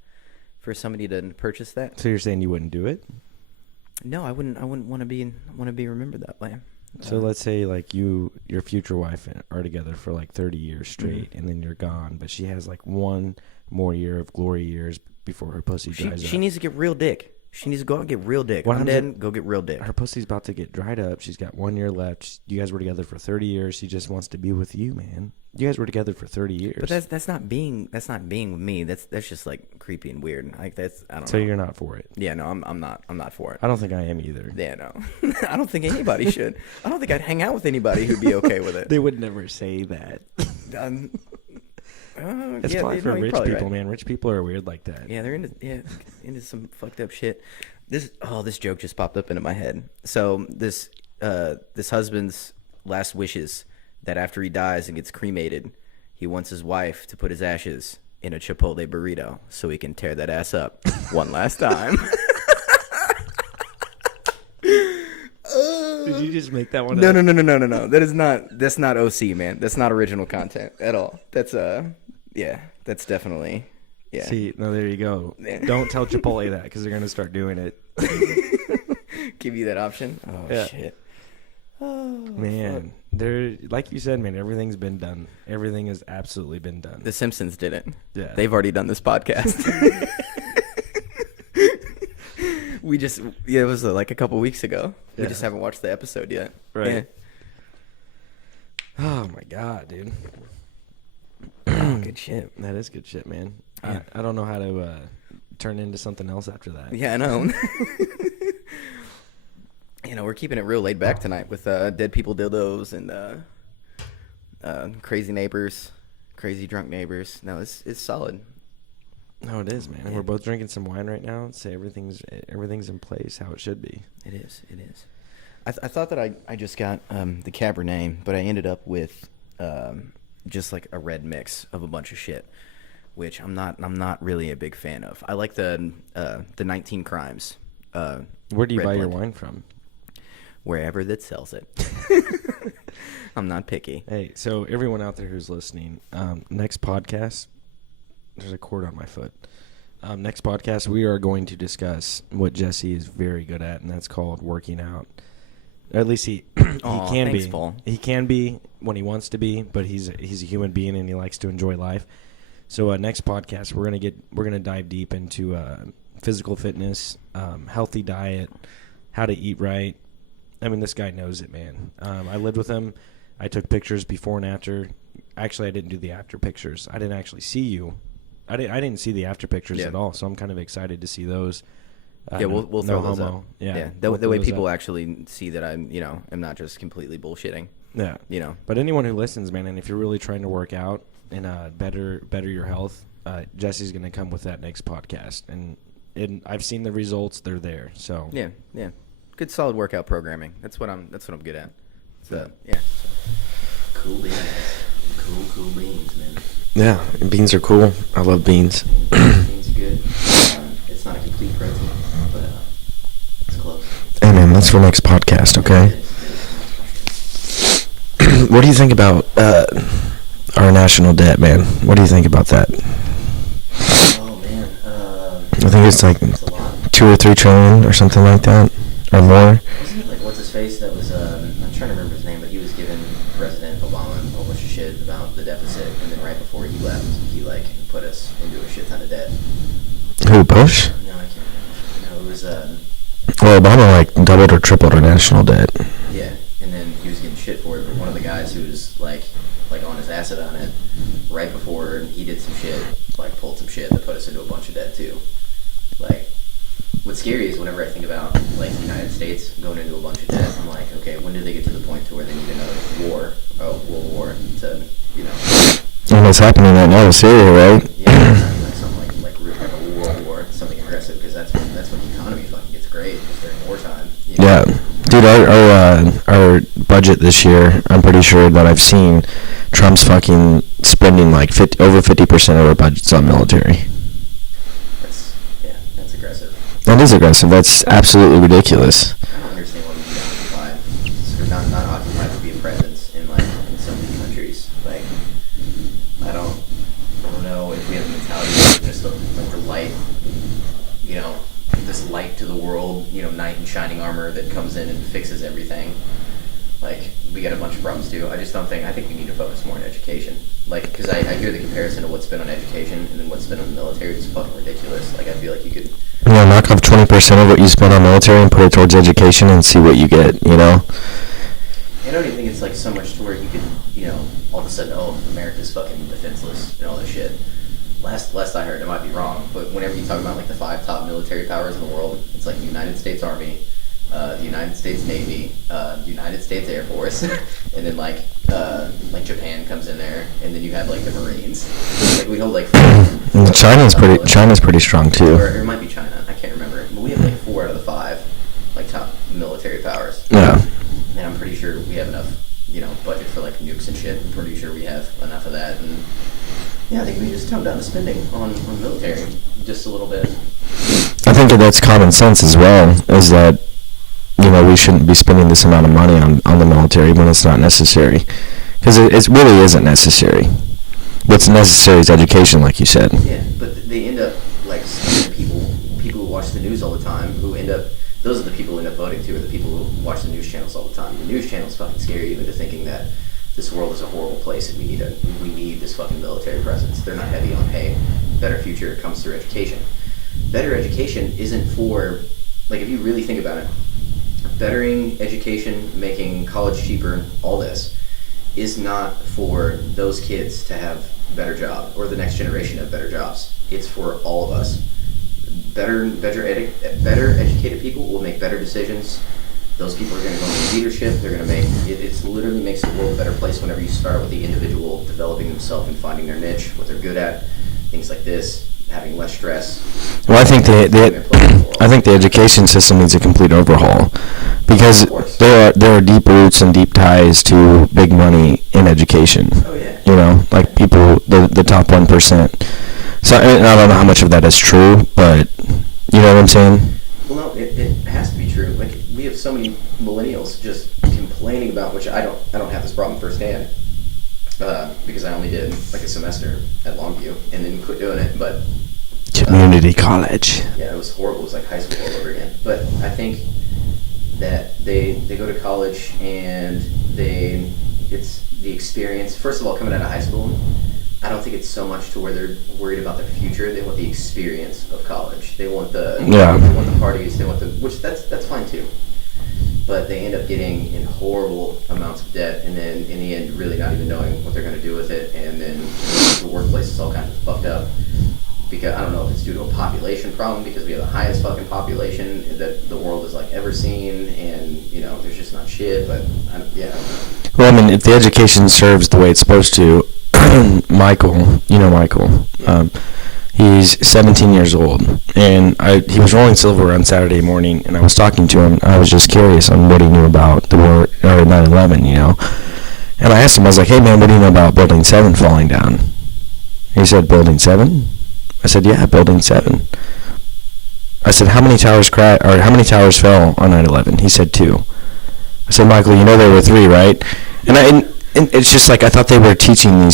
for somebody to purchase that. So you're saying you wouldn't do it? No, I wouldn't want to be remembered that way. So let's say like your future wife are together for like 30 years straight, and then you're gone, but she has like one more year of glory years before her pussy dries up. She needs to get real dick. She needs to go out and get real dick. I'm dead, go get real dick. Her pussy's about to get dried up. She's got 1 year left. You guys were together for 30 years. She just wants to be with you, man. You guys were together for 30 years. But that's not being with me. That's just like creepy and weird. Like I don't know. So you're not for it? Yeah, no, I'm not for it. I don't think I am either. Yeah, no. I don't think anybody should. I don't think I'd hang out with anybody who'd be okay with it. They would never say that. It's probably for rich people, right. Man. Rich people are weird like that. Yeah, they're into some fucked up shit. This joke just popped up into my head. So this husband's last wishes that after he dies and gets cremated, he wants his wife to put his ashes in a Chipotle burrito so he can tear that ass up one last time. Did you just make that one No, up? No. That's not OC, man. That's not original content at all. That's that's definitely. Yeah. See, no, there you go. Don't tell Chipotle that because they're going to start doing it. Give you that option? Oh, yeah. Shit. Oh, man. There, like you said, man, everything's been done. Everything has absolutely been done. The Simpsons didn't. Yeah. They've already done this podcast. It was like a couple weeks ago. Yeah. We just haven't watched the episode yet. Right. Yeah. Oh, my God, dude. Good shit. That is good shit, man. Yeah. I don't know how to turn into something else after that. Yeah, I know. We're keeping it real laid back tonight with dead people dildos and crazy neighbors, crazy drunk neighbors. No, it's solid. No, it is, man. Yeah. We're both drinking some wine right now. Say everything's in place how it should be. It is. I thought that I just got the Cabernet, but I ended up with just like a red mix of a bunch of shit, which I'm not really a big fan of. I like the 19 Crimes. Where do you buy your wine from? Wherever that sells it. I'm not picky. Hey, so everyone out there who's listening, next podcast, there's a cord on my foot. Next podcast, we are going to discuss what Jesse is very good at, and that's called working out. Or at least he can be. Paul. He can be when he wants to be, but he's a human being and he likes to enjoy life. So next podcast, we're gonna dive deep into physical fitness, healthy diet, how to eat right. I mean, this guy knows it, man. I lived with him. I took pictures before and after. Actually, I didn't do the after pictures. I didn't actually see you. I didn't see the after pictures at all, so I'm kind of excited to see those. We'll throw those up. Yeah. That way people actually see that I'm not just completely bullshitting. Yeah. But anyone who listens, man, and if you're really trying to work out and better your health, Jesse's going to come with that next podcast. And I've seen the results. They're there. So Yeah. Good solid workout programming. That's what I'm good at. So, cool beans. Cool beans, man. Yeah, beans are cool. I love beans. Beans are good. It's not a complete protein, but it's close. Hey, man, that's for next podcast, okay? What do you think about our national debt, man? What do you think about that? Oh, man. I think it's like 2 or 3 trillion or something like that, or more. Wasn't it like what's his face that was? I'm trying to remember his name, but he was giving President Obama a whole bunch of shit about the deficit, and then right before he left, he like put us into a shit ton of debt. Who, Bush? No, I can't remember. No, it was. Well, Obama like doubled or tripled our national debt. Yeah, and then he was getting shit for it, but one of the guys who was like on his acid on it, right before he did some shit, like pulled some shit that put us into a bunch of debt too. Like, bunch of debt. I'm like, okay, when did they get to the point to where they need another war, world war, to, you know? And it's happening right now with Syria, right? Yeah, like something like a world war, something aggressive, because that's when the economy fucking gets great during wartime. You know? Yeah. Dude, our budget this year, I'm pretty sure that I've seen Trump's fucking spending like over 50% of our budget's on military. That's aggressive. That is aggressive. That's absolutely ridiculous. I don't understand why we be occupied. Not occupied to be a presence in so many countries. Like, I don't know if we have a mentality of just the light, you know, this light to the world, you know, knight in shining armor that comes in and fixes everything. Like, we got a bunch of problems too. I think we need to focus more on education. Like, because I hear the comparison of what's spent on education and then what's spent on the military. It's fucking ridiculous. Like, I feel like you could... Yeah, knock off 20% of what you spend on military and put it towards education and see what you get, you know? I don't even think it's like so much to where you could, you know, all of a sudden, oh, America's fucking defenseless and all this shit. Last I heard, I might be wrong, but whenever you talk about like the 5 top military powers in the world, it's like the United States Army, the United States Navy, United States Air Force, and then like Japan comes in there, and then you have like the Marines. Like we hold like China's pretty strong too. Or it might be China, I can't remember, but we have like 4 out of the 5 like top military powers. Yeah. And I'm pretty sure we have enough, you know, budget for like nukes and shit. I'm pretty sure we have enough of that. And yeah, I think we just tone down the spending on military just a little bit. I think that's common sense as well, is that, you know, we shouldn't be spending this amount of money on the military when it's not necessary. Because it really isn't necessary. What's necessary is education, like you said. Yeah, but they end up, like, people who watch the news all the time, those are the people who end up voting too, are the people who watch the news channels all the time. The news channels fucking scare you into thinking that this world is a horrible place and we need this fucking military presence. They're not heavy on, hey, better future comes through education. Better education isn't for, like, if you really think about it, bettering education, making college cheaper, all this, is not for those kids to have a better job or the next generation to have better jobs. It's for all of us. Better educated people will make better decisions. Those people are going to go into leadership. They're going to make it literally makes the world a better place whenever you start with the individual developing themselves and finding their niche, what they're good at, things like this, having less stress. Well, I think the education system needs a complete overhaul, because there are deep roots and deep ties to big money in education. Oh yeah. You know, like people, the top 1%. So I don't know how much of that is true, but you know what I'm saying? Well, no, it has to be true. Like, we have so many millennials just complaining about, which I don't have this problem firsthand, because I only did like a semester at Longview and then quit doing it. But community college. Yeah, it was horrible. It was like high school all over again. But I think that they go to college and it's the experience. First of all, coming out of high school, I don't think it's so much to where they're worried about the future. They want the experience of college. They want the parties. They want which that's fine too. But they end up getting in horrible amounts of debt, and then in the end, really not even knowing what they're going to do with it. And then the workplace is all kind of fucked up. Because I don't know if it's due to a population problem, because we have the highest fucking population that the world has like ever seen, and you know there's just not shit. But yeah. Well, I mean, if the education serves the way it's supposed to, Michael, you know Michael, he's 17 years old, and he was rolling silver on Saturday morning, and I was talking to him. I was just curious on what he knew about the war or 9/11, you know. And I asked him, I was like, "Hey man, what do you know about Building 7 falling down?" He said, "Building 7?" I said, "Yeah, Building 7." I said, "How many towers fell on 9/11?" He said 2. I said, "Michael, you know there were 3, right?" And it's just like I thought they were teaching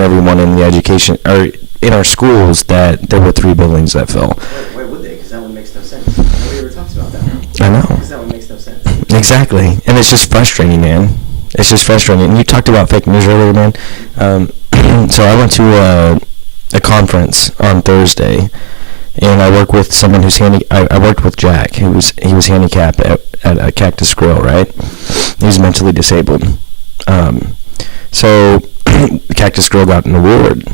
everyone in the education or in our schools that there were 3 buildings that fell. Why would they? Because that one makes no sense. Nobody ever talks about that one. I know. Because that one makes no sense. Exactly, and it's just frustrating, man. It's just frustrating. And you talked about fake news earlier, man. So I went to a conference on Thursday, and I work with someone who's I worked with Jack, he was handicapped at a Cactus Grill, right? He's mentally disabled. So Cactus Grill got an award,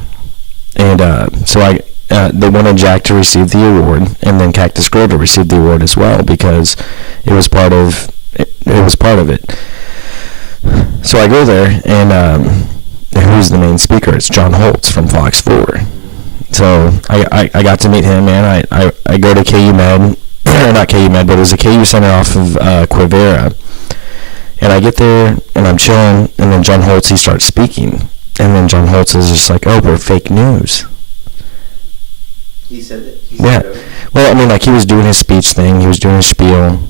and so they wanted Jack to receive the award, and then Cactus Grill to receive the award as well, because it was part of it was part of it. So I go there, and who's the main speaker? It's John Holtz from Fox 4. So I got to meet him, man. I go to KU Med, or not KU Med, but it was a KU center off of Quivira. And I get there, and I'm chilling, and then John Holtz, he starts speaking. And then John Holtz is just like, oh, we're fake news. He said that? Yeah. Well, I mean, like, he was doing his speech thing. He was doing his spiel.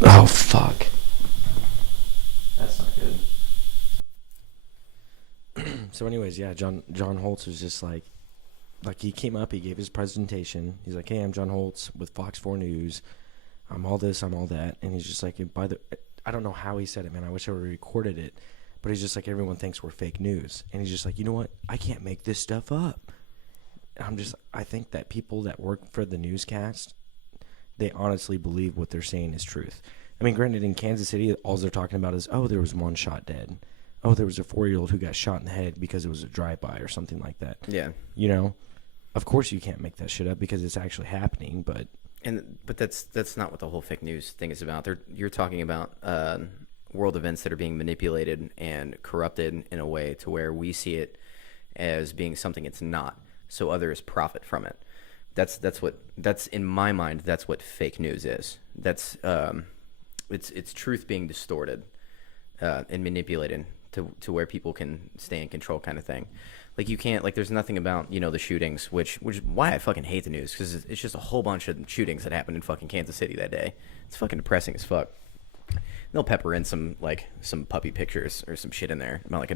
Oh, fuck. That's not good. So anyways, yeah, John Holtz was just like he came up, he gave his presentation. He's like, hey, I'm John Holtz with Fox 4 News. I'm all this, I'm all that. And he's just like, I don't know how he said it, man. I wish I would have recorded it. But he's just like, everyone thinks we're fake news. And he's just like, you know what? I can't make this stuff up. I think that people that work for the newscast, they honestly believe what they're saying is truth. I mean, granted, in Kansas City, all they're talking about is, oh, there was one shot dead. Oh, there was a 4-year-old who got shot in the head because it was a drive-by or something like that. Yeah. You know? Of course you can't make that shit up because it's actually happening, but that's not what the whole fake news thing is about. You're talking about world events that are being manipulated and corrupted in a way to where we see it as being something it's not, so others profit from it. That's in my mind, that's what fake news is. That's it's truth being distorted and manipulated to where people can stay in control, kind of thing. Like, you can't, like, there's nothing about, the shootings, which is why I fucking hate the news, because it's just a whole bunch of shootings that happened in fucking Kansas City that day. It's fucking depressing as fuck. They'll pepper in some puppy pictures or some shit in there about, like,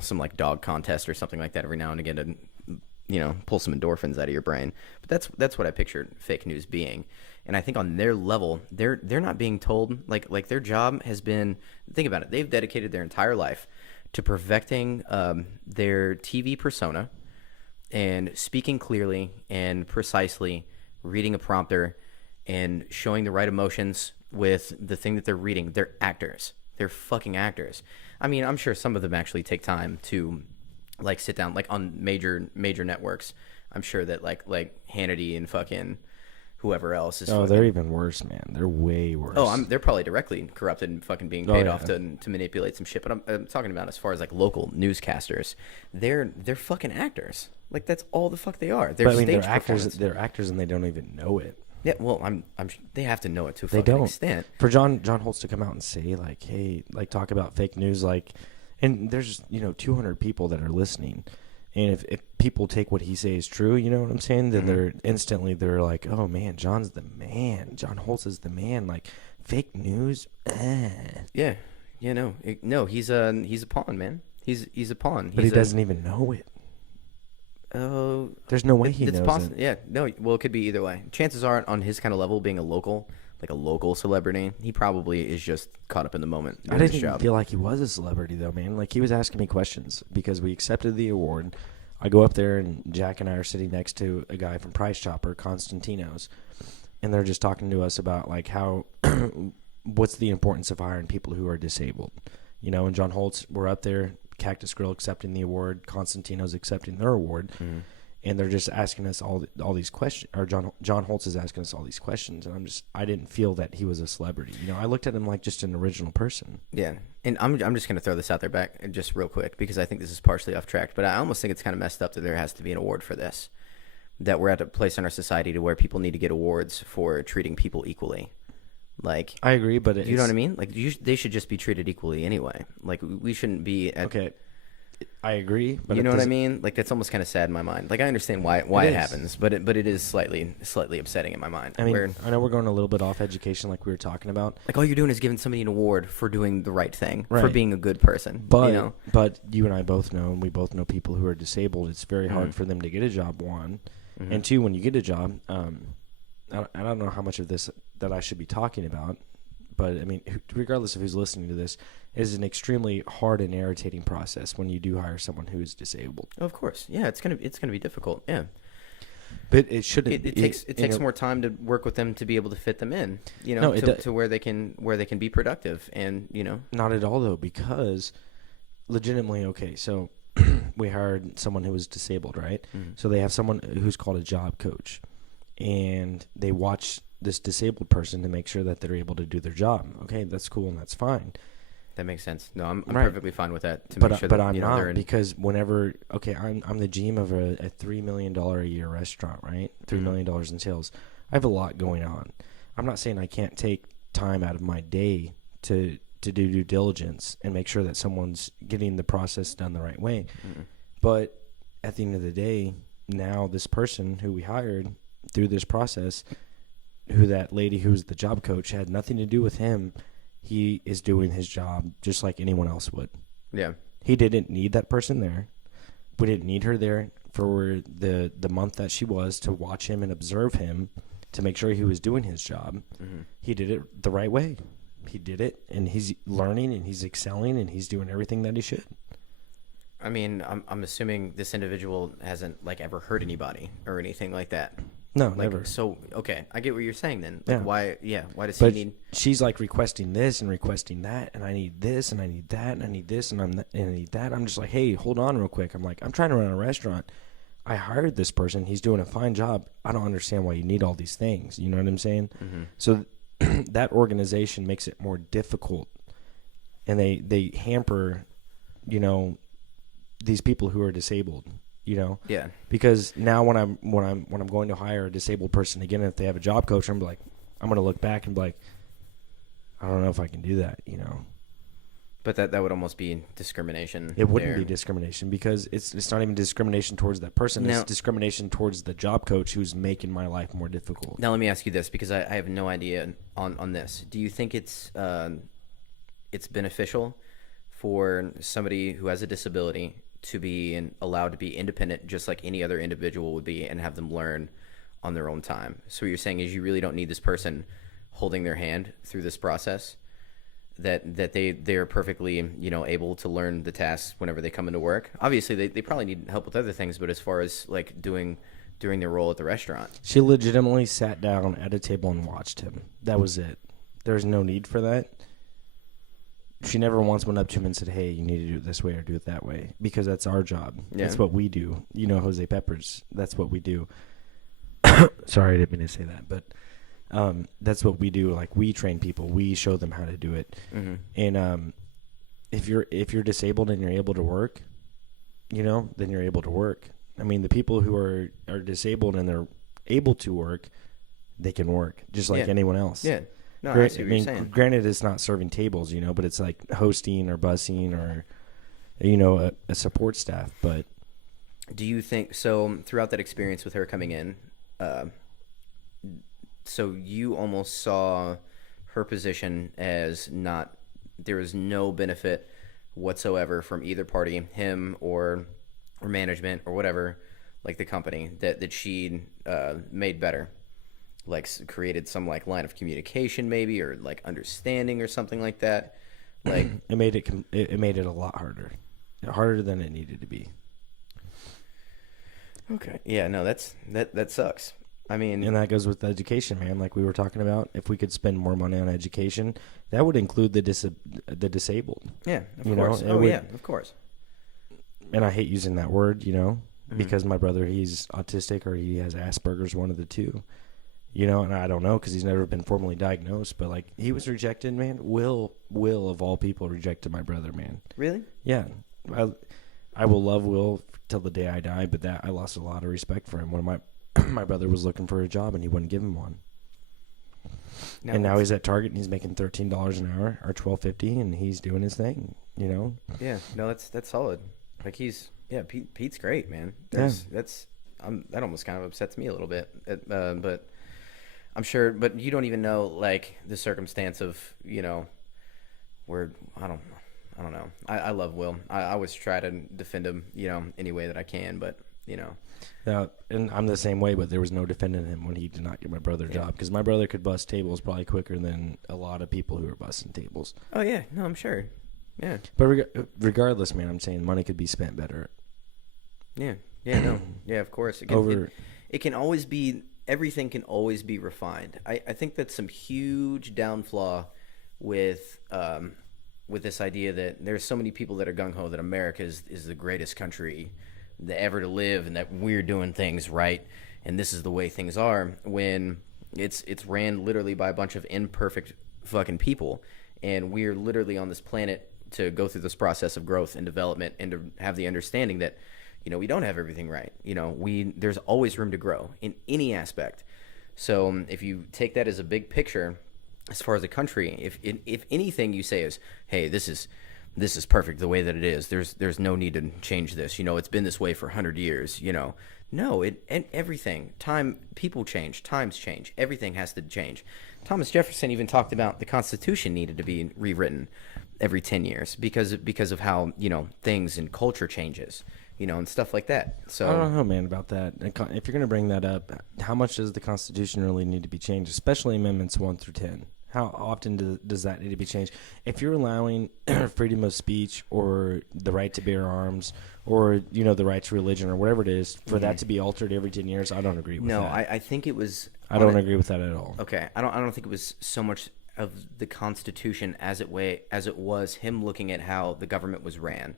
some, like, dog contest or something like that every now and again to, pull some endorphins out of your brain. But that's what I pictured fake news being. And I think on their level, they're not being told, like their job has been, think about it, they've dedicated their entire life to perfecting their TV persona and speaking clearly and precisely, reading a prompter and showing the right emotions with the thing that they're reading. They're actors. They're fucking actors. I mean, I'm sure some of them actually take time to, like, sit down, like, on major networks. I'm sure that like Hannity and fucking whoever else is. Oh, they're even worse, man. They're way worse. Oh, they're probably directly corrupted and fucking being paid off to manipulate some shit. But I'm talking about as far as, like, local newscasters. They're fucking actors. Like, that's all the fuck they are. They're they're actors. They're actors, and they don't even know it. Yeah, well, they have to know it to a fucking extent. For John Holtz to come out and say, like, hey, like, talk about fake news, like, and there's 200 people that are listening. And if people take what he says true, you know what I'm saying? Then they're like, oh man, John's the man. John Holtz is the man. Like, fake news. Yeah, no, he's a pawn, man. He's a pawn. But he doesn't even know it. Oh, there's no way he knows it. Yeah, no. Well, it could be either way. Chances are, on his kind of level, being a local celebrity, he probably is just caught up in the moment. I didn't feel like he was a celebrity, though, man. Like, he was asking me questions because we accepted the award. I go up there, and Jack and I are sitting next to a guy from Price Chopper, Constantino's, and they're just talking to us about, like, how what's the importance of hiring people who are disabled. And John Holtz, we're up there, Cactus Grill accepting the award, Constantino's accepting their award. Mm-hmm. And they're just asking us all these questions, or John Holtz is asking us all these questions, and I didn't feel that he was a celebrity. I looked at him like just an original person. Yeah, and I'm just gonna throw this out there back just real quick because I think this is partially off track, but I almost think it's kind of messed up that there has to be an award for this. That we're at a place in our society to where people need to get awards for treating people equally. Like, I agree, but you know what I mean? Like, they should just be treated equally anyway. Like, we shouldn't be okay. I agree, but you know what I mean. Like, that's almost kind of sad in my mind. Like, I understand why it happens, but it is slightly upsetting in my mind. I mean, I know we're going a little bit off education, like we were talking about. Like, all you're doing is giving somebody an award for doing the right thing, for being a good person. But but you and I both know, and we both know people who are disabled. It's very hard for them to get a job. One, and two, when you get a job, I don't know how much of this that I should be talking about. But, I mean, regardless of who's listening to this, it is an extremely hard and irritating process when you do hire someone who is disabled. Of course. Yeah, it's gonna be difficult. Yeah. But it shouldn't. It takes more time to work with them to be able to fit them in, to where they can be productive and, Not at all, though, because legitimately, okay, so we hired someone who was disabled, right? Mm-hmm. So they have someone who's called a job coach. And they watch this disabled person to make sure that they're able to do their job. Okay, that's cool and that's fine. That makes sense. No, I'm Right. perfectly fine with that. To But make sure but that, I'm you know, not they're in, because whenever I'm the GM of a $3 million a year restaurant, right? $3 million in sales. I have a lot going on. I'm not saying I can't take time out of my day to do due diligence and make sure that someone's getting the process done the right way. But at the end of the day, now this person who we hired through this process, who that lady who was the job coach had nothing to do with him. He is doing his job just like anyone else would. Yeah. He didn't need that person there. We didn't need her there for the month that she was to watch him and observe him to make sure he was doing his job. He did it the right way. He did it, and he's learning, and he's excelling, and he's doing everything that he should. I mean, I'm assuming this individual hasn't like ever hurt anybody or anything like that. No, Like, never. so okay, I get what you're saying then. Like, Yeah. why? Yeah, why does But he need? she's like requesting this and requesting that, and I need this, and I need that, and I need this, and and I need that. I'm just like, hey, hold on real quick. I'm like, I'm trying to run a restaurant. I hired this person. He's doing a fine job. I don't understand why you need all these things. You know what I'm saying? So that organization makes it more difficult, and they hamper, you know, these people who are disabled. You know, Yeah. because now when I'm going to hire a disabled person again, if they have a job coach, I'm gonna look back and be like, I don't know if I can do that. You know, But that would almost be discrimination. it wouldn't there. be discrimination because it's not even discrimination towards that person. Now- It's discrimination towards the job coach who's making my life more difficult. Now let me ask you this, because I have no idea on this. Do you think it's beneficial for somebody who has a disability to be allowed to be independent just like any other individual would be and have them learn on their own time? So what you're saying is you really don't need this person holding their hand through this process, that they're perfectly, you know, able to learn the tasks whenever they come into work. Obviously they probably need help with other things, but as far as like doing their role at the restaurant. She legitimately sat down at a table and watched him. That was it. There's no need for that. She never once went up to him and said, hey, you need to do it this way or do it that way, because that's our job. Yeah. That's what we do. You know, Jose Peppers, that's what we do. Sorry, I didn't mean to say that, but that's what we do. Like, we train people. We show them how to do it. And if you're disabled and you're able to work, you know, then you're able to work. I mean, the people who are disabled and they're able to work, they can work just like Yeah. anyone else. Yeah. No, I see what you're saying. Granted, it's not serving tables, you know, but it's like hosting or busing or, you know, a support staff. But Do you think so? Throughout that experience with her coming in, so you almost saw her position as not, there was no benefit whatsoever from either party, him or management or whatever, like the company that she made better, like created some like line of communication maybe, or like understanding or something like that. Like it made it a lot harder than it needed to be. okay, yeah, no, that sucks. I mean, And that goes with education, man. Like we were talking about, if we could spend more money on education, that would include the disabled. yeah, of you know, course. it Oh would- yeah, of course. And I hate using that word, you know, because my brother, he's autistic or he has Asperger's, one of the two. You know, and I don't know because he's never been formally diagnosed, but like he was rejected, man. Will of all people rejected my brother, man. Really? Yeah, I will love Will till the day I die, but that I lost a lot of respect for him when my brother was looking for a job and he wouldn't give him one. No, And now he's at Target and he's making $13 an hour or $12.50, and he's doing his thing. You know. yeah, no, that's solid. Like Pete's great, man. Yeah. That almost kind of upsets me a little bit, but I'm sure. But you don't even know like the circumstance of, you know, where I don't know. I love Will. I always try to defend him, you know, any way that I can. But you know, Yeah, and I'm the same way, but there was no defending him when he did not get my brother a job, because my brother could bust tables probably quicker than a lot of people who are busting tables. oh yeah, no, I'm sure. Yeah, But regardless, man, I'm saying money could be spent better. yeah, no, yeah, of course. It can always be, everything can always be refined. I think that's some huge downflaw with this idea that there's so many people that are gung-ho that America is the greatest country that ever to live, and that we're doing things right and this is the way things are, when It's ran literally by a bunch of imperfect fucking people, and we're literally on this planet to go through this process of growth and development, and to have the understanding that, we don't have everything right. There's always room to grow in any aspect. So if you take that as a big picture, as far as a country, if anything you say is, hey, this is perfect the way that it is. There's no need to change this. It's been this way for 100 years. No, and everything. People change, times change. Everything has to change. Thomas Jefferson even talked about the Constitution needed to be rewritten every 10 years because of how, things and culture changes, and stuff like that. So I don't know, man, about that. If you're going to bring that up, how much does the Constitution really need to be changed, especially amendments 1 through 10? How often does that need to be changed? If you're allowing freedom of speech or the right to bear arms or, the right to religion or whatever it is, for that to be altered every 10 years, I don't agree with that. No, I think it was... I don't agree with that at all. Okay, I don't think it was so much of the Constitution as it was him looking at how the government was ran,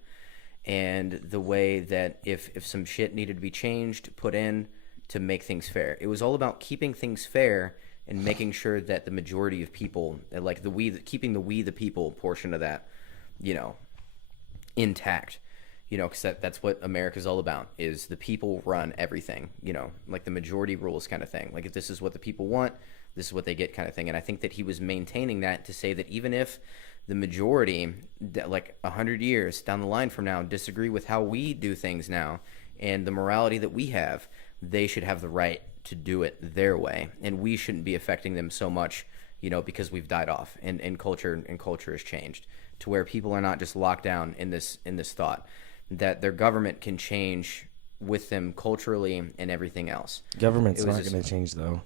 and the way that if some shit needed to be changed, put in to make things fair. It was all about keeping things fair and making sure that the majority of people, like keeping the we the people portion of that, intact. Because that's what America's all about, is the people run everything, like the majority rules kind of thing. Like, if this is what the people want, this is what they get kind of thing. And I think that he was maintaining that to say that even if the majority, like 100 years down the line from now, disagree with how we do things now and the morality that we have, they should have the right to do it their way. And we shouldn't be affecting them so much, because we've died off and culture has changed to where people are not just locked down in this thought that their government can change with them culturally and everything else. Government's not going to change, though.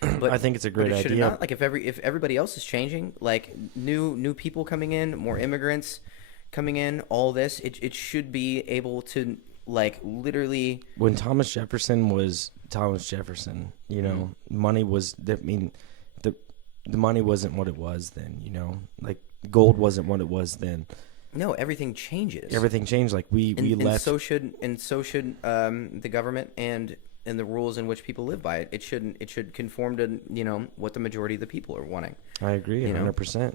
But I think it's a great idea. Not? Like, if everybody else is changing, like new people coming in, more immigrants coming in, all this, it should be able to, like, literally. When Thomas Jefferson was Thomas Jefferson, money was. The money wasn't what it was then. Like, gold wasn't what it was then. No, everything changes. Everything changed. Like we left. And so should the government and the rules in which people live by it. It should conform to what the majority of the people are wanting. I agree 100%.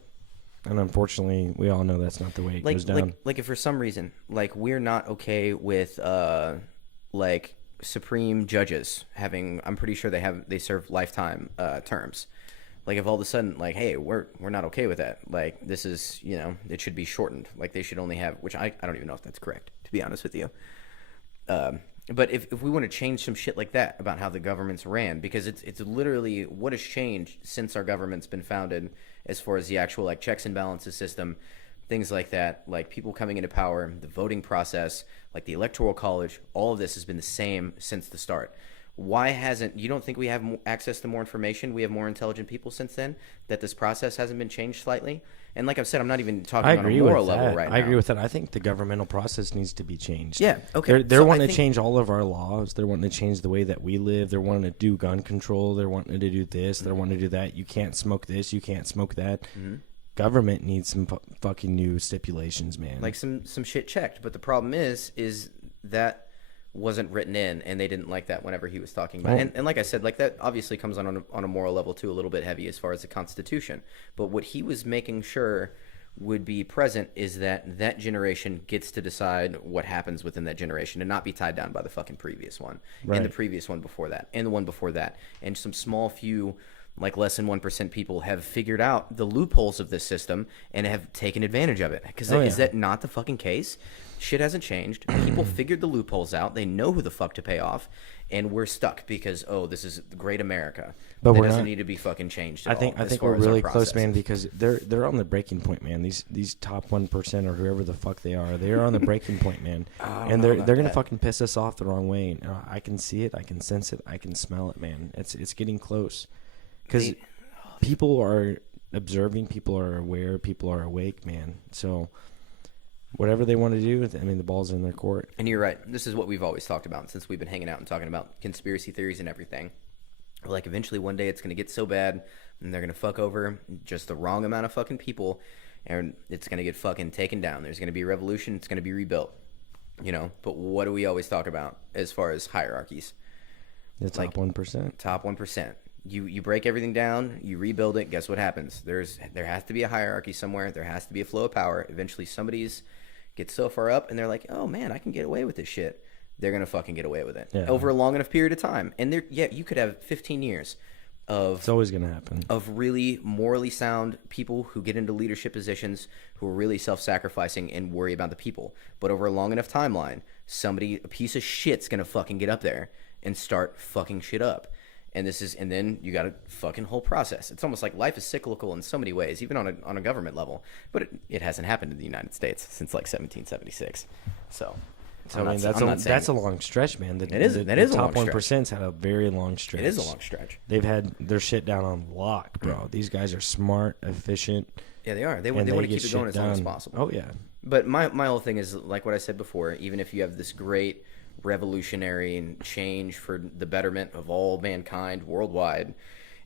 And unfortunately, we all know that's not the way it goes down. Like if for some reason, like, we're not okay with like supreme judges having, I'm pretty sure they serve lifetime terms. Like, if all of a sudden, like, hey, we're not okay with that. Like, this is, it should be shortened. Like, they should only have, which I don't even know if that's correct, to be honest with you. But if we want to change some shit like that about how the government's ran, because it's literally what has changed since our government's been founded, as far as the actual, like, checks and balances system, things like that, like people coming into power, the voting process, like the electoral college, all of this has been the same since the start. Why hasn't, you don't think we have access to more information? We have more intelligent people since then, that this process hasn't been changed slightly? And like I've said, I'm not even talking on a moral level right now. I agree with that. I think the governmental process needs to be changed. Yeah, okay. They're wanting to change all of our laws. They're wanting to change the way that we live. They're wanting to do gun control. They're wanting to do this. They're wanting to do that. You can't smoke this. You can't smoke that. Mm-hmm. Government needs some fucking new stipulations, man. Like some shit checked. But the problem is that wasn't written in, and they didn't like that whenever he was talking about it. And like I said, like, that obviously comes on a moral level too, a little bit heavy as far as the Constitution. But what he was making sure would be present is that generation gets to decide what happens within that generation and not be tied down by the fucking previous one, right, and the previous one before that and the one before that. And some small few, like less than 1% people, have figured out the loopholes of this system and have taken advantage of it. Because is that not the fucking case? Shit hasn't changed. People figured the loopholes out. They know who the fuck to pay off, and we're stuck because this is great America. But it doesn't need to be fucking changed. I think we're really close, man, because they're on the breaking point, man. These top 1% or whoever the fuck they are on the breaking point, man. And they're gonna fucking piss us off the wrong way. I can see it. I can sense it. I can smell it, man. It's getting close. Because people are observing, people are aware, people are awake, man. So whatever they want to do, I mean, the ball's in their court. And you're right. This is what we've always talked about since we've been hanging out and talking about conspiracy theories and everything. Like, eventually one day it's going to get so bad and they're going to fuck over just the wrong amount of fucking people, and it's going to get fucking taken down. There's going to be a revolution. It's going to be rebuilt. But what do we always talk about as far as hierarchies? The top 1%. Top 1%. You break everything down, you rebuild it. Guess what happens? There has to be a hierarchy somewhere. There has to be a flow of power. Eventually, somebody's gets so far up, and they're like, "Oh man, I can get away with this shit." They're gonna fucking get away with it over a long enough period of time. And you could have 15 years of it's always gonna happen of really morally sound people who get into leadership positions who are really self-sacrificing and worry about the people. But over a long enough timeline, a piece of shit's gonna fucking get up there and start fucking shit up. And then you got a fucking whole process. It's almost like life is cyclical in so many ways, even on a government level. But it hasn't happened in the United States since like 1776. So I mean, that's a long stretch, man. That is a long top stretch. 1%'s had a very long stretch. It is a long stretch. They've had their shit down on lock, bro. These guys are smart, efficient. Yeah, they are. They want to keep it going as long as possible. Oh yeah. But my whole thing is like what I said before. Even if you have this great revolutionary change for the betterment of all mankind worldwide,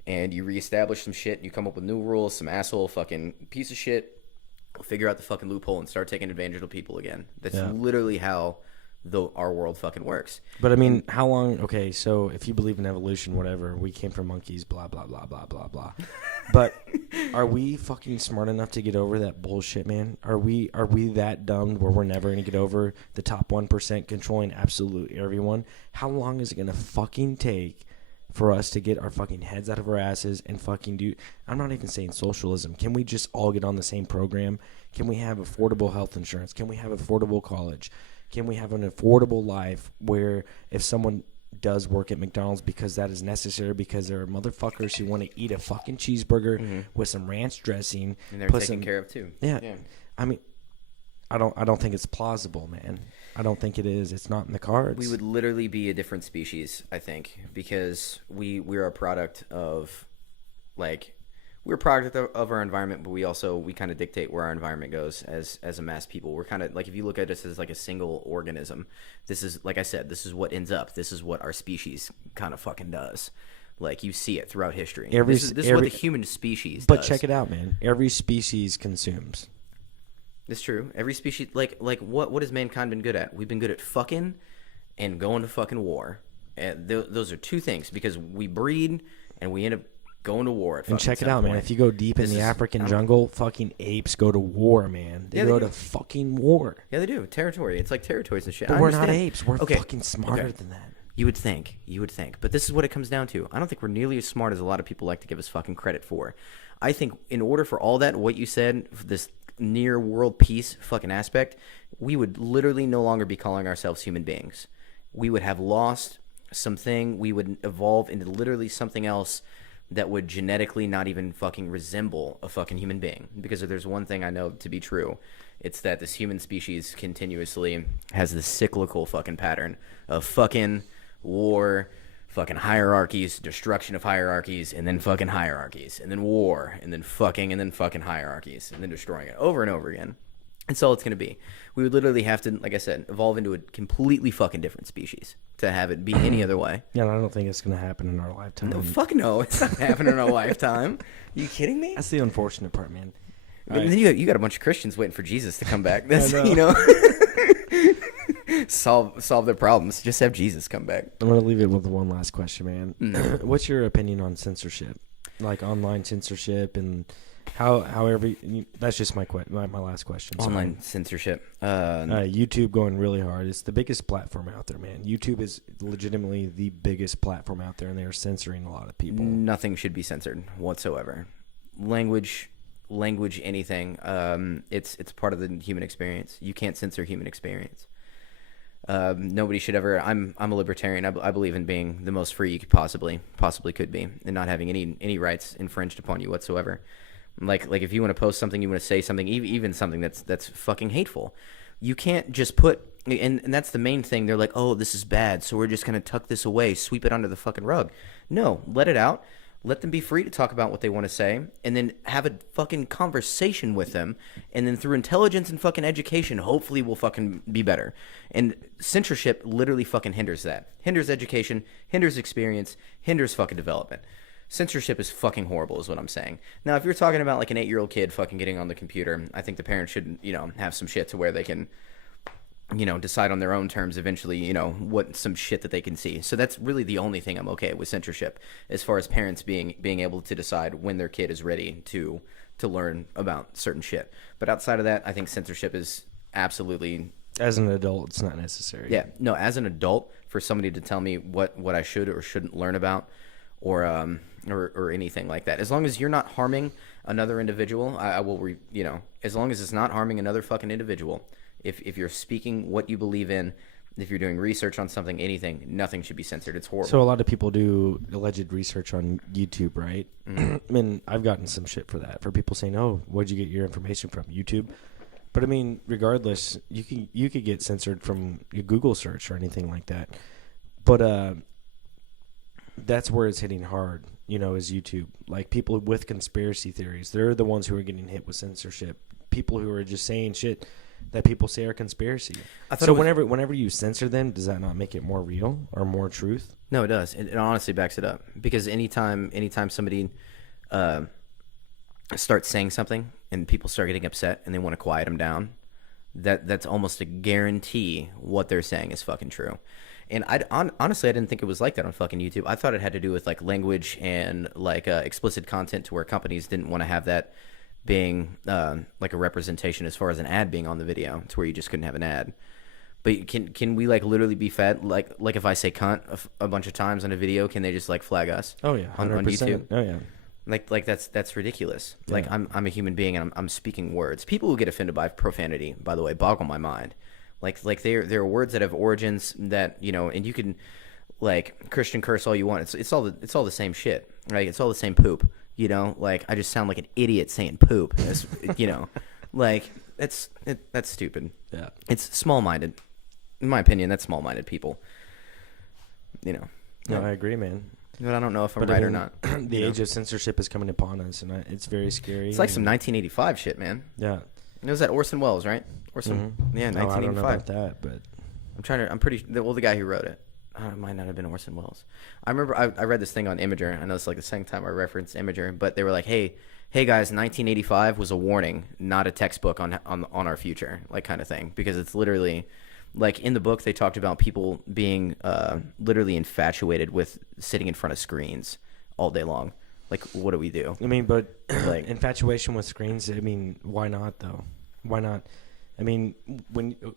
and you reestablish some shit, and you come up with new rules, some asshole fucking piece of shit will figure out the fucking loophole and start taking advantage of people again. That's literally how our world fucking works. But I mean, how long? Okay, so if you believe in evolution, whatever, we came from monkeys, blah blah blah blah blah blah. But are we fucking smart enough to get over that bullshit, man? Are we that dumb where we're never gonna get over the top 1% controlling absolutely everyone? How long is it gonna fucking take for us to get our fucking heads out of our asses and fucking do? I'm not even saying socialism. Can we just all get on the same program? Can we have affordable health insurance? Can we have affordable college? Can we have an affordable life where if someone does work at McDonald's because that is necessary, because there are motherfuckers who want to eat a fucking cheeseburger with some ranch dressing, and they're taken care of too. Yeah. I mean, I don't think it's plausible, man. I don't think it is. It's not in the cards. We would literally be a different species, I think, because we're a product of we're a product of our environment, but we kind of dictate where our environment goes as a mass people. We're kind of like, if you look at us as like a single organism, this is, like I said, this is what ends up. This is what our species kind of fucking does. Like, you see it throughout history. This is what the human species does. But check it out, man. Every species consumes. It's true. Every species, like what has mankind been good at? We've been good at fucking and going to fucking war. And those are two things, because we breed and we end up going to war. And check it out, man. If you go deep in the African jungle, fucking apes go to war, man. They go to fucking war. Yeah, they do. Territory. It's like territories and shit. But we're not apes. We're fucking smarter than that. You would think. But this is what it comes down to. I don't think we're nearly as smart as a lot of people like to give us fucking credit for. I think in order for all that, what you said, this near world peace fucking aspect, we would literally no longer be calling ourselves human beings. We would have lost something. We would evolve into literally something else that would genetically not even fucking resemble a fucking human being. Because if there's one thing I know to be true, it's that this human species continuously has this cyclical fucking pattern of fucking war, fucking hierarchies, destruction of hierarchies, and then fucking hierarchies, and then war, and then fucking hierarchies, and then destroying it over and over again. That's all it's going to be. We would literally have to, like I said, evolve into a completely fucking different species to have it be any other way. Yeah, I don't think it's going to happen in our lifetime. No, fuck no. It's not happening in our lifetime. Are you kidding me? That's the unfortunate part, man. And then you got a bunch of Christians waiting for Jesus to come back. That's, solve their problems. Just have Jesus come back. I'm going to leave it with one last question, man. What's your opinion on censorship? Like online censorship and that's just my last question. Online censorship. YouTube going really hard. It's the biggest platform out there, man. YouTube is legitimately the biggest platform out there, and they are censoring a lot of people. Nothing should be censored whatsoever. Language, anything. It's part of the human experience. You can't censor human experience. Nobody should ever. I'm a libertarian. I believe in being the most free you could possibly could be, and not having any rights infringed upon you whatsoever. Like if you want to post something, you want to say something, even something that's fucking hateful, you can't just put. And that's the main thing. They're like, oh, this is bad, so we're just gonna tuck this away, sweep it under the fucking rug. No, let it out. Let them be free to talk about what they want to say, and then have a fucking conversation with them, and then through intelligence and fucking education, hopefully we'll fucking be better. And censorship literally fucking hinders that. Hinders education, hinders experience, hinders fucking development. Censorship is fucking horrible is what I'm saying. Now, if you're talking about like an 8-year-old kid fucking getting on the computer, I think the parents should, have some shit to where they can decide on their own terms eventually, what some shit that they can see. So that's really the only thing I'm okay with censorship, as far as parents being able to decide when their kid is ready to learn about certain shit. But outside of that, I think censorship is absolutely... As an adult, it's not necessary. Yeah, no, as an adult, for somebody to tell me what I should or shouldn't learn about, or anything like that, as long as you're not harming another individual, I will, as long as it's not harming another fucking individual, if you're speaking what you believe in, if you're doing research on something, anything, nothing should be censored. It's horrible. So a lot of people do alleged research on YouTube, right? Mm-hmm. And I've gotten some shit for that, for people saying, "Oh, where'd you get your information from? YouTube?" But I mean, regardless, you could get censored from your Google search or anything like that. But that's where it's hitting hard, is YouTube. Like, people with conspiracy theories, they're the ones who are getting hit with censorship. People who are just saying shit that people say are conspiracy. So whenever you censor them, does that not make it more real or more truth? No, it does. It honestly backs it up. Because anytime somebody starts saying something and people start getting upset and they want to quiet them down, that's almost a guarantee what they're saying is fucking true. And honestly, I didn't think it was like that on fucking YouTube. I thought it had to do with like language and like explicit content, to where companies didn't want to have that being like a representation as far as an ad being on the video, to where you just couldn't have an ad. But can we like literally be fed like if I say cunt a bunch of times on a video, can they just like flag us? Oh yeah, 100%. On YouTube? Oh yeah. Like that's ridiculous. Yeah. Like I'm a human being and I'm speaking words. People who get offended by profanity, by the way, boggle my mind. Like there are words that have origins that, and you can like Christian curse all you want. It's all the same shit, right? It's all the same poop. Like I just sound like an idiot saying poop. Like that's stupid. Yeah. It's small-minded. In my opinion, that's small-minded people. No, I agree, man. But I don't know if I'm right or not. The age of censorship is coming upon us, and it's very scary. It's like some 1985 shit, man. Yeah. It was that Orson Welles, right? Yeah, 1985. I don't know about that, but the guy who wrote it. It might not have been Orson Welles. I remember I read this thing on Imager. I know it's like the second time I referenced Imager, but they were like, hey guys, 1985 was a warning, not a textbook on our future, like kind of thing. Because it's literally, like in the book, they talked about people being literally infatuated with sitting in front of screens all day long. Like, what do we do? I mean, but like infatuation with screens, I mean, why not though? Why not? I mean,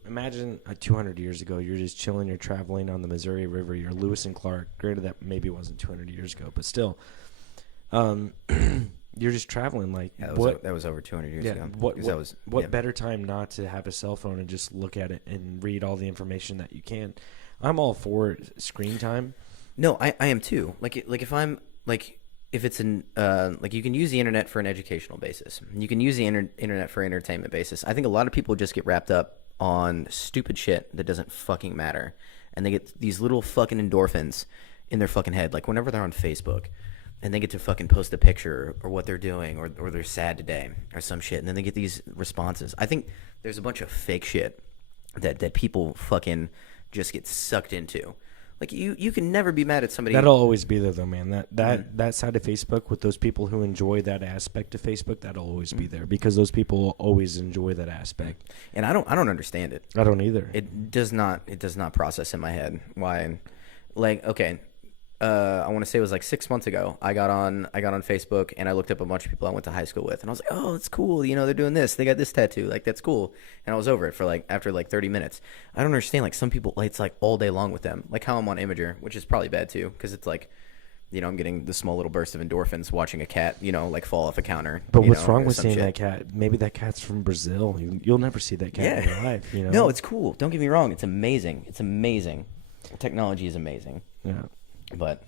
imagine 200 years ago, you're just chilling, you're traveling on the Missouri River, you're Lewis and Clark. Granted, that maybe wasn't 200 years ago, but still, you're just traveling. Like, that was over 200 years ago. What better time not to have a cell phone and just look at it and read all the information that you can? I'm all for screen time. No, I am too. Like if I'm like. If it's like you can use the internet for an educational basis, you can use the internet for entertainment basis. I think a lot of people just get wrapped up on stupid shit that doesn't fucking matter, and they get these little fucking endorphins in their fucking head. Like whenever they're on Facebook, and they get to fucking post a picture or what they're doing or they're sad today or some shit, and then they get these responses. I think there's a bunch of fake shit that people fucking just get sucked into. Like, you can never be mad at somebody. That'll always be there, though, man. That side of Facebook, with those people who enjoy that aspect of Facebook, that'll always be there, because those people will always enjoy that aspect. And I don't understand it. I don't either. It does not process in my head why. Like, okay, I want to say it was like 6 months ago. I got on Facebook and I looked up a bunch of people I went to high school with, and I was like, oh, it's cool. They're doing this. They got this tattoo. Like, that's cool. And I was over it for after 30 minutes. I don't understand. Like, some people, it's like all day long with them. Like how I'm on Imager, which is probably bad too, because it's like, I'm getting the small little burst of endorphins watching a cat, fall off a counter. But what's wrong with seeing that cat? Maybe that cat's from Brazil. You'll never see that cat in your life. No, it's cool. Don't get me wrong. It's amazing. Technology is amazing. Yeah. But,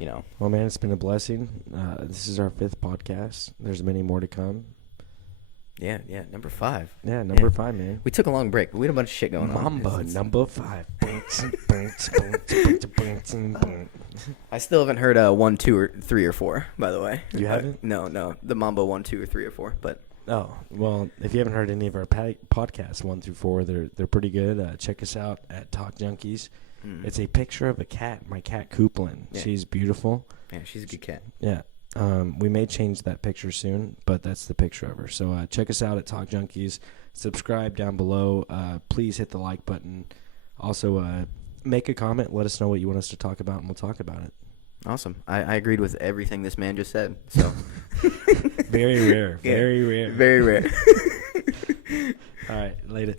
Well, man, it's been a blessing. This is our 5th podcast. There's many more to come. Yeah, number 5. Yeah, number 5, man. We took a long break, but we had a bunch of shit going on. Mamba, number 5. I still haven't heard 1, 2, or 3 or 4, by the way. You haven't? No. The Mambo 1, 2, or 3 or 4, but... Oh, well, if you haven't heard any of our podcasts 1 through 4, they're pretty good. Check us out at Talk Junkies. It's a picture of a cat, my cat Cooplin. Yeah. She's beautiful. Yeah, she's a good cat. Yeah. We may change that picture soon, but that's the picture of her. So check us out at Talk Junkies. Subscribe down below. Please hit the like button. Also, make a comment. Let us know what you want us to talk about, and we'll talk about it. Awesome. I agreed with everything this man just said. So Very rare. Very rare. Very rare. All right. Later.